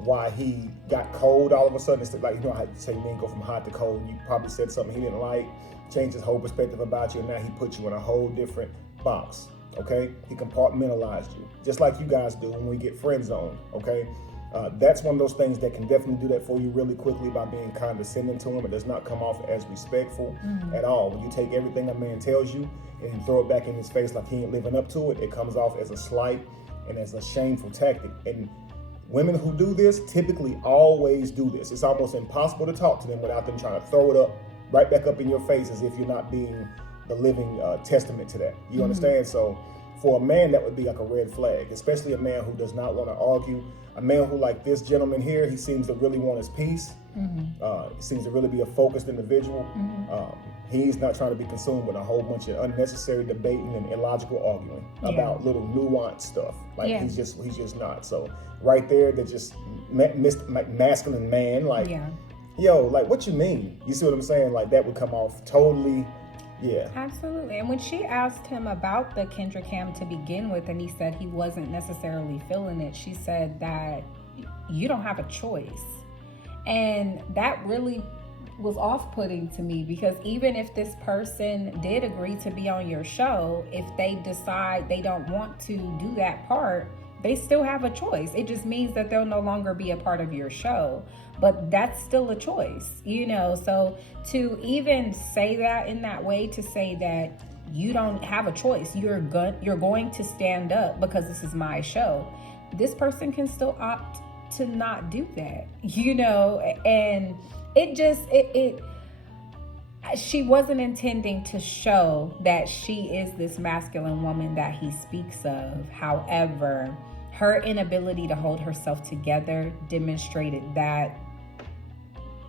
why he got cold all of a sudden, it's like, you know how you say men go from hot to cold, you probably said something he didn't like, changed his whole perspective about you, and now he put you in a whole different box, okay? He compartmentalized you, just like you guys do when we get friend zoned, okay? That's one of those things that can definitely do that for you really quickly by being condescending to him. It does not come off as respectful at all. When you take everything a man tells you and you throw it back in his face like he ain't living up to it, it comes off as a slight and as a shameful tactic. And women who do this typically always do this. It's almost impossible to talk to them without them trying to throw it up right back up in your face as if you're not being the living testament to that. You understand? So for a man, that would be like a red flag, especially a man who does not want to argue. A man who, like this gentleman here, he seems to really want his peace. He seems to really be a focused individual. He's not trying to be consumed with a whole bunch of unnecessary debating and illogical arguing about little nuanced stuff. Like he's just not. So right there, they're just masculine man. Like, yo, like what you mean? You see what I'm saying? Like that would come off totally. Yeah. Absolutely. And when she asked him about the Kendra Cam to begin with, and he said he wasn't necessarily feeling it, she said that you don't have a choice. And that really was off-putting to me, because even if this person did agree to be on your show, if they decide they don't want to do that part, they still have a choice. It just means that they'll no longer be a part of your show, but that's still a choice, you know? So to even say that in that way, to say that you don't have a choice, you're going to stand up because this is my show, this person can still opt to not do that, you know? And she wasn't intending to show that she is this masculine woman that he speaks of. However, her inability to hold herself together demonstrated that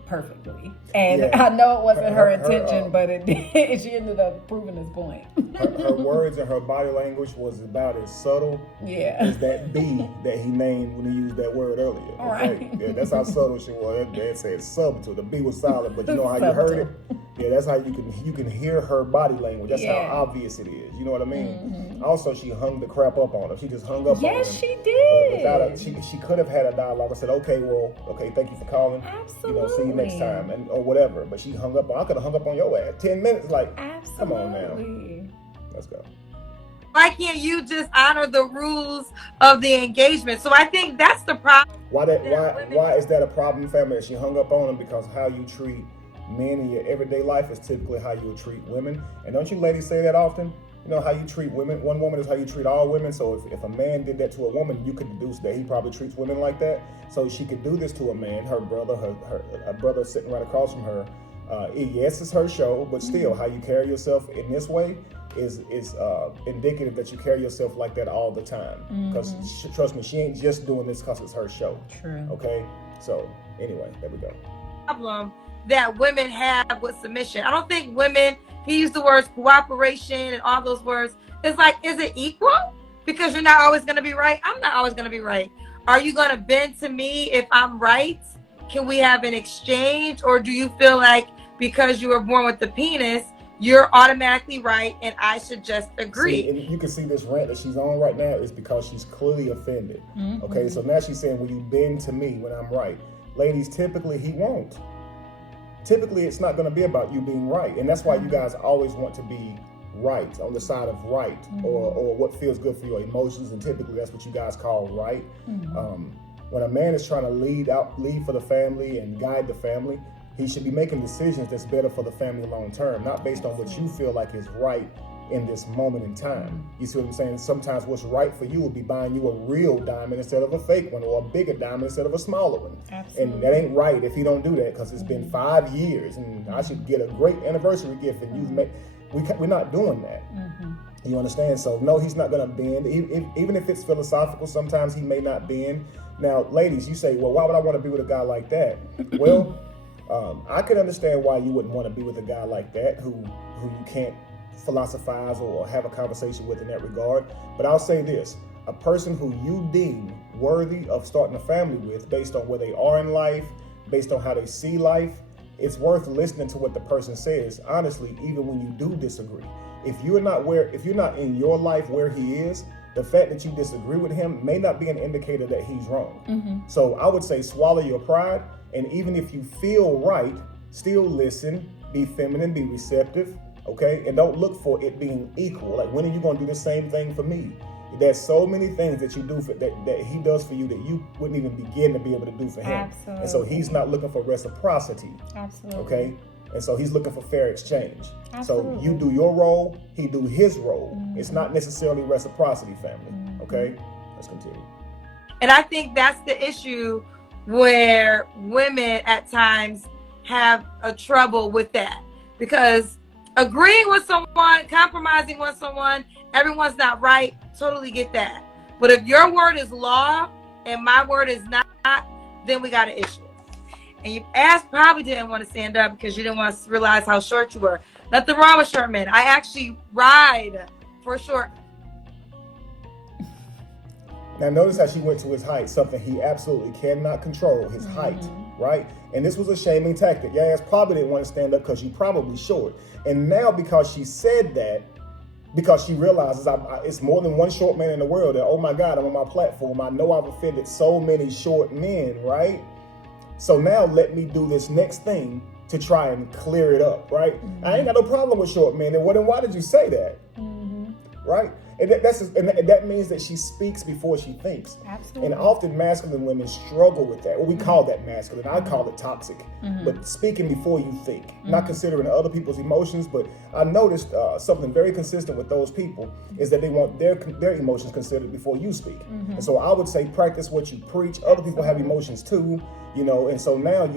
perfectly. And I know it wasn't her intention, but it did. She ended up proving his point. Her words and her body language was about as subtle as that B that he named when he used that word earlier. Okay? Right. Yeah, that's how subtle she was. That said subtle. The B was solid, but you know how you heard it? Yeah, that's how you can hear her body language. That's how obvious it is. You know what I mean? Also, she hung the crap up on him. She just hung up on him. Yes, she did. She could have had a dialogue and said, okay, thank you for calling. Absolutely. You know, see you next time, or whatever. But she hung up on. I could have hung up on your ass 10 minutes. Like, absolutely. Come on now. Let's go. Why can't you just honor the rules of the engagement? So I think that's the problem. Why is that a problem, family? She hung up on him because how you treat men in your everyday life is typically how you would treat women. And don't you ladies say that often? You know, how you treat women. One woman is how you treat all women. So if a man did that to a woman, you could deduce that he probably treats women like that. So she could do this to a man, her brother, her brother sitting right across from her. Yes, it's her show, but still, how you carry yourself in this way is indicative that you carry yourself like that all the time. Because trust me, she ain't just doing this because it's her show. True. Okay. So anyway, there we go. Problem that women have with submission. I don't think women. He used the words cooperation and all those words. It's like, is it equal? Because you're not always going to be right. I'm not always going to be right. Are you going to bend to me if I'm right? Can we have an exchange? Or do you feel like because you were born with the penis, you're automatically right and I should just agree? See, and you can see this rant that she's on right now is because she's clearly offended. Okay, so now she's saying, will you bend to me when I'm right? Ladies, typically he won't. Typically, it's not going to be about you being right. And that's why you guys always want to be right, on the side of right, or what feels good for your emotions. And typically, that's what you guys call right. When a man is trying to lead for the family and guide the family, he should be making decisions that's better for the family long term, not based on what you feel like is right in this moment in time. You see what I'm saying? Sometimes what's right for you will be buying you a real diamond instead of a fake one, or a bigger diamond instead of a smaller one. Absolutely. And that ain't right if he don't do that, because it's been 5 years and I should get a great anniversary gift, and we're not doing that. You understand? So no, he's not going to bend. Even if it's philosophical, sometimes he may not bend. Now, ladies, you say, well, why would I want to be with a guy like that? Well, I can understand why you wouldn't want to be with a guy like that who you can't philosophize or have a conversation with in that regard. But I'll say this: a person who you deem worthy of starting a family with, based on where they are in life, based on how they see life, it's worth listening to what the person says, honestly, even when you do disagree. If you're not in your life where he is, the fact that you disagree with him may not be an indicator that he's wrong. So I would say swallow your pride, and even if you feel right, still listen, be feminine, be receptive, okay? And don't look for it being equal. Like, when are you going to do the same thing for me? There's so many things that you do that he does for you that you wouldn't even begin to be able to do for him. Absolutely. And so he's not looking for reciprocity. Absolutely. Okay? And so he's looking for fair exchange. Absolutely. So you do your role, he do his role. It's not necessarily reciprocity, family. Okay? Let's continue. And I think that's the issue, where women at times have a trouble with that, because agreeing with someone, compromising with someone, everyone's not right. Totally get that. But if your word is law and my word is not, then we got an issue. And you probably didn't want to stand up because you didn't want to realize how short you were. Nothing wrong with short men. I actually ride for short. Now notice how she went to his height, something he absolutely cannot control, his height, right? And this was a shaming tactic. Yaz probably didn't want to stand up because she's probably short. And now, because she said that, because she realizes it's more than one short man in the world, that, oh my God, I'm on my platform, I know I've offended so many short men, right? So now let me do this next thing to try and clear it up, right? I ain't got no problem with short men. And why did you say that? Right? And that means that she speaks before she thinks. Absolutely. And often masculine women struggle with that. Well, we call that masculine. I call it toxic. But speaking before you think, not considering other people's emotions. But I noticed something very consistent with those people is that they want their emotions considered before you speak. And so I would say practice what you preach. Other people have emotions too, you know. And so now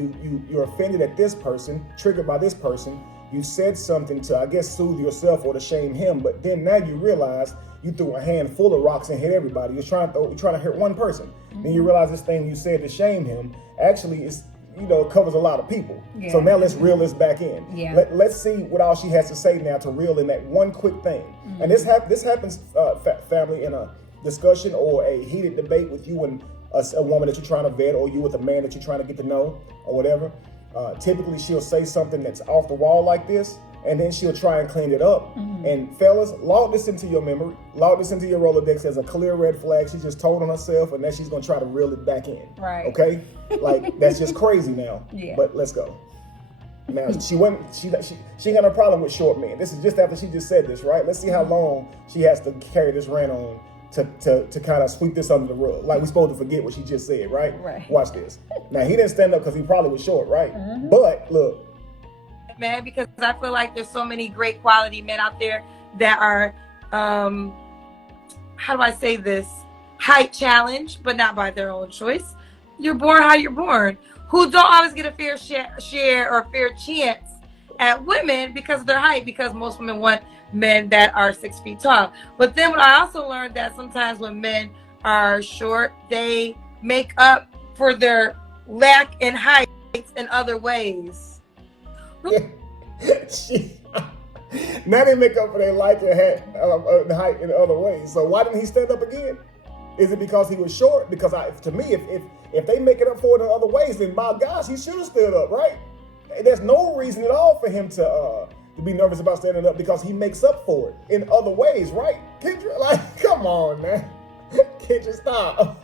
you're offended at this person, triggered by this person. You said something to, I guess, soothe yourself or to shame him, but then now you realize you threw a handful of rocks and hit everybody. You're trying to hit one person. Then you realize this thing you said to shame him actually is, covers a lot of people. Yeah. So now let's reel this back in. Yeah. Let's see what all she has to say now to reel in that one quick thing. And this happens, family, in a discussion or a heated debate with you and a woman that you're trying to vet, or you with a man that you're trying to get to know, or whatever. Typically she'll say something that's off the wall like this, and then she'll try and clean it up. And fellas, log this into your memory, log this into your Rolodex as a clear red flag. She just told on herself, and now she's gonna try to reel it back in. Right. Okay? Like, that's just crazy now. Yeah. But let's go. Now she ain't got no problem with short men. This is just after she just said this, right? Let's see how long she has to carry this rant on to kind of sweep this under the rug. Like, we're supposed to forget what she just said, right? Right. Watch this. Now, he didn't stand up because he probably was short, right? But look. Man, because I feel like there's so many great quality men out there that are, how do I say this? Height challenged, but not by their own choice. You're born how you're born. Who don't always get a fair share or fair chance at women because of their height, because most women want men that are 6 feet tall. But then I also learned that sometimes when men are short, they make up for their lack in height in other ways. Now they make up for their lack in height in other ways. So why didn't he stand up again? Is it because he was short? Because to me, if they make it up for it in other ways, then by gosh, he should have stood up, right? There's no reason at all for him to be nervous about standing up, because he makes up for it in other ways, right? Kendra, like, come on, man. Kendra, stop.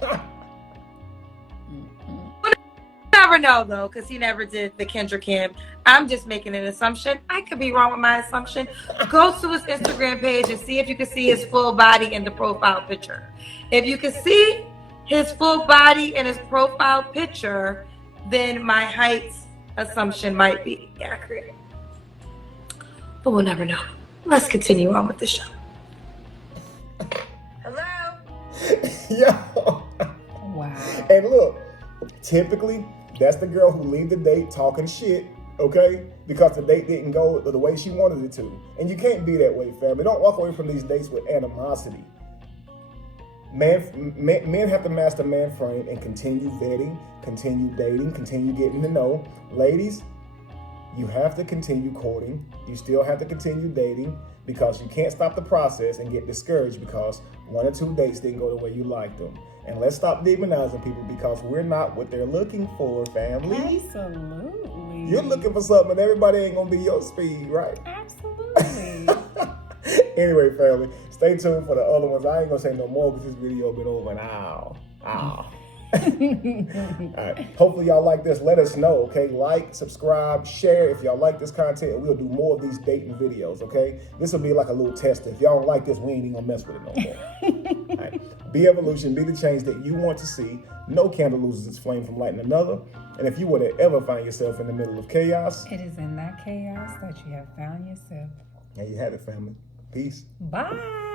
Never know though, because he never did the Kendra Kim. I'm just making an assumption. I could be wrong with my assumption. Go to his Instagram page and see if you can see his full body in the profile picture. If you can see his full body in his profile picture, then my height assumption might be accurate. But we'll never know. Let's continue on with the show. Hello? Yo. Wow. And look, typically, that's the girl who leave the date talking shit, okay? Because the date didn't go the way she wanted it to. And you can't be that way, family. Don't walk away from these dates with animosity. Men have to master man frame and continue vetting, continue dating, continue getting to know. Ladies, you have to continue courting. You still have to continue dating because you can't stop the process and get discouraged because 1 or 2 dates didn't go the way you liked them. And let's stop demonizing people because we're not what they're looking for, family. Absolutely. You're looking for something and everybody ain't gonna be your speed, right? Absolutely. Anyway, family, stay tuned for the other ones. I ain't gonna say no more because this video been over an hour. All right. Hopefully y'all like this. Let us know, okay? Like, subscribe, share if y'all like this content, and we'll do more of these dating videos, okay? This will be like a little test. If y'all don't like this, we ain't even gonna mess with it no more. All right. Be evolution, be the change that you want to see. No candle loses its flame from lighting another. And if you were to ever find yourself in the middle of chaos, It is in that chaos that you have found yourself. there you have it, family. Peace. Bye.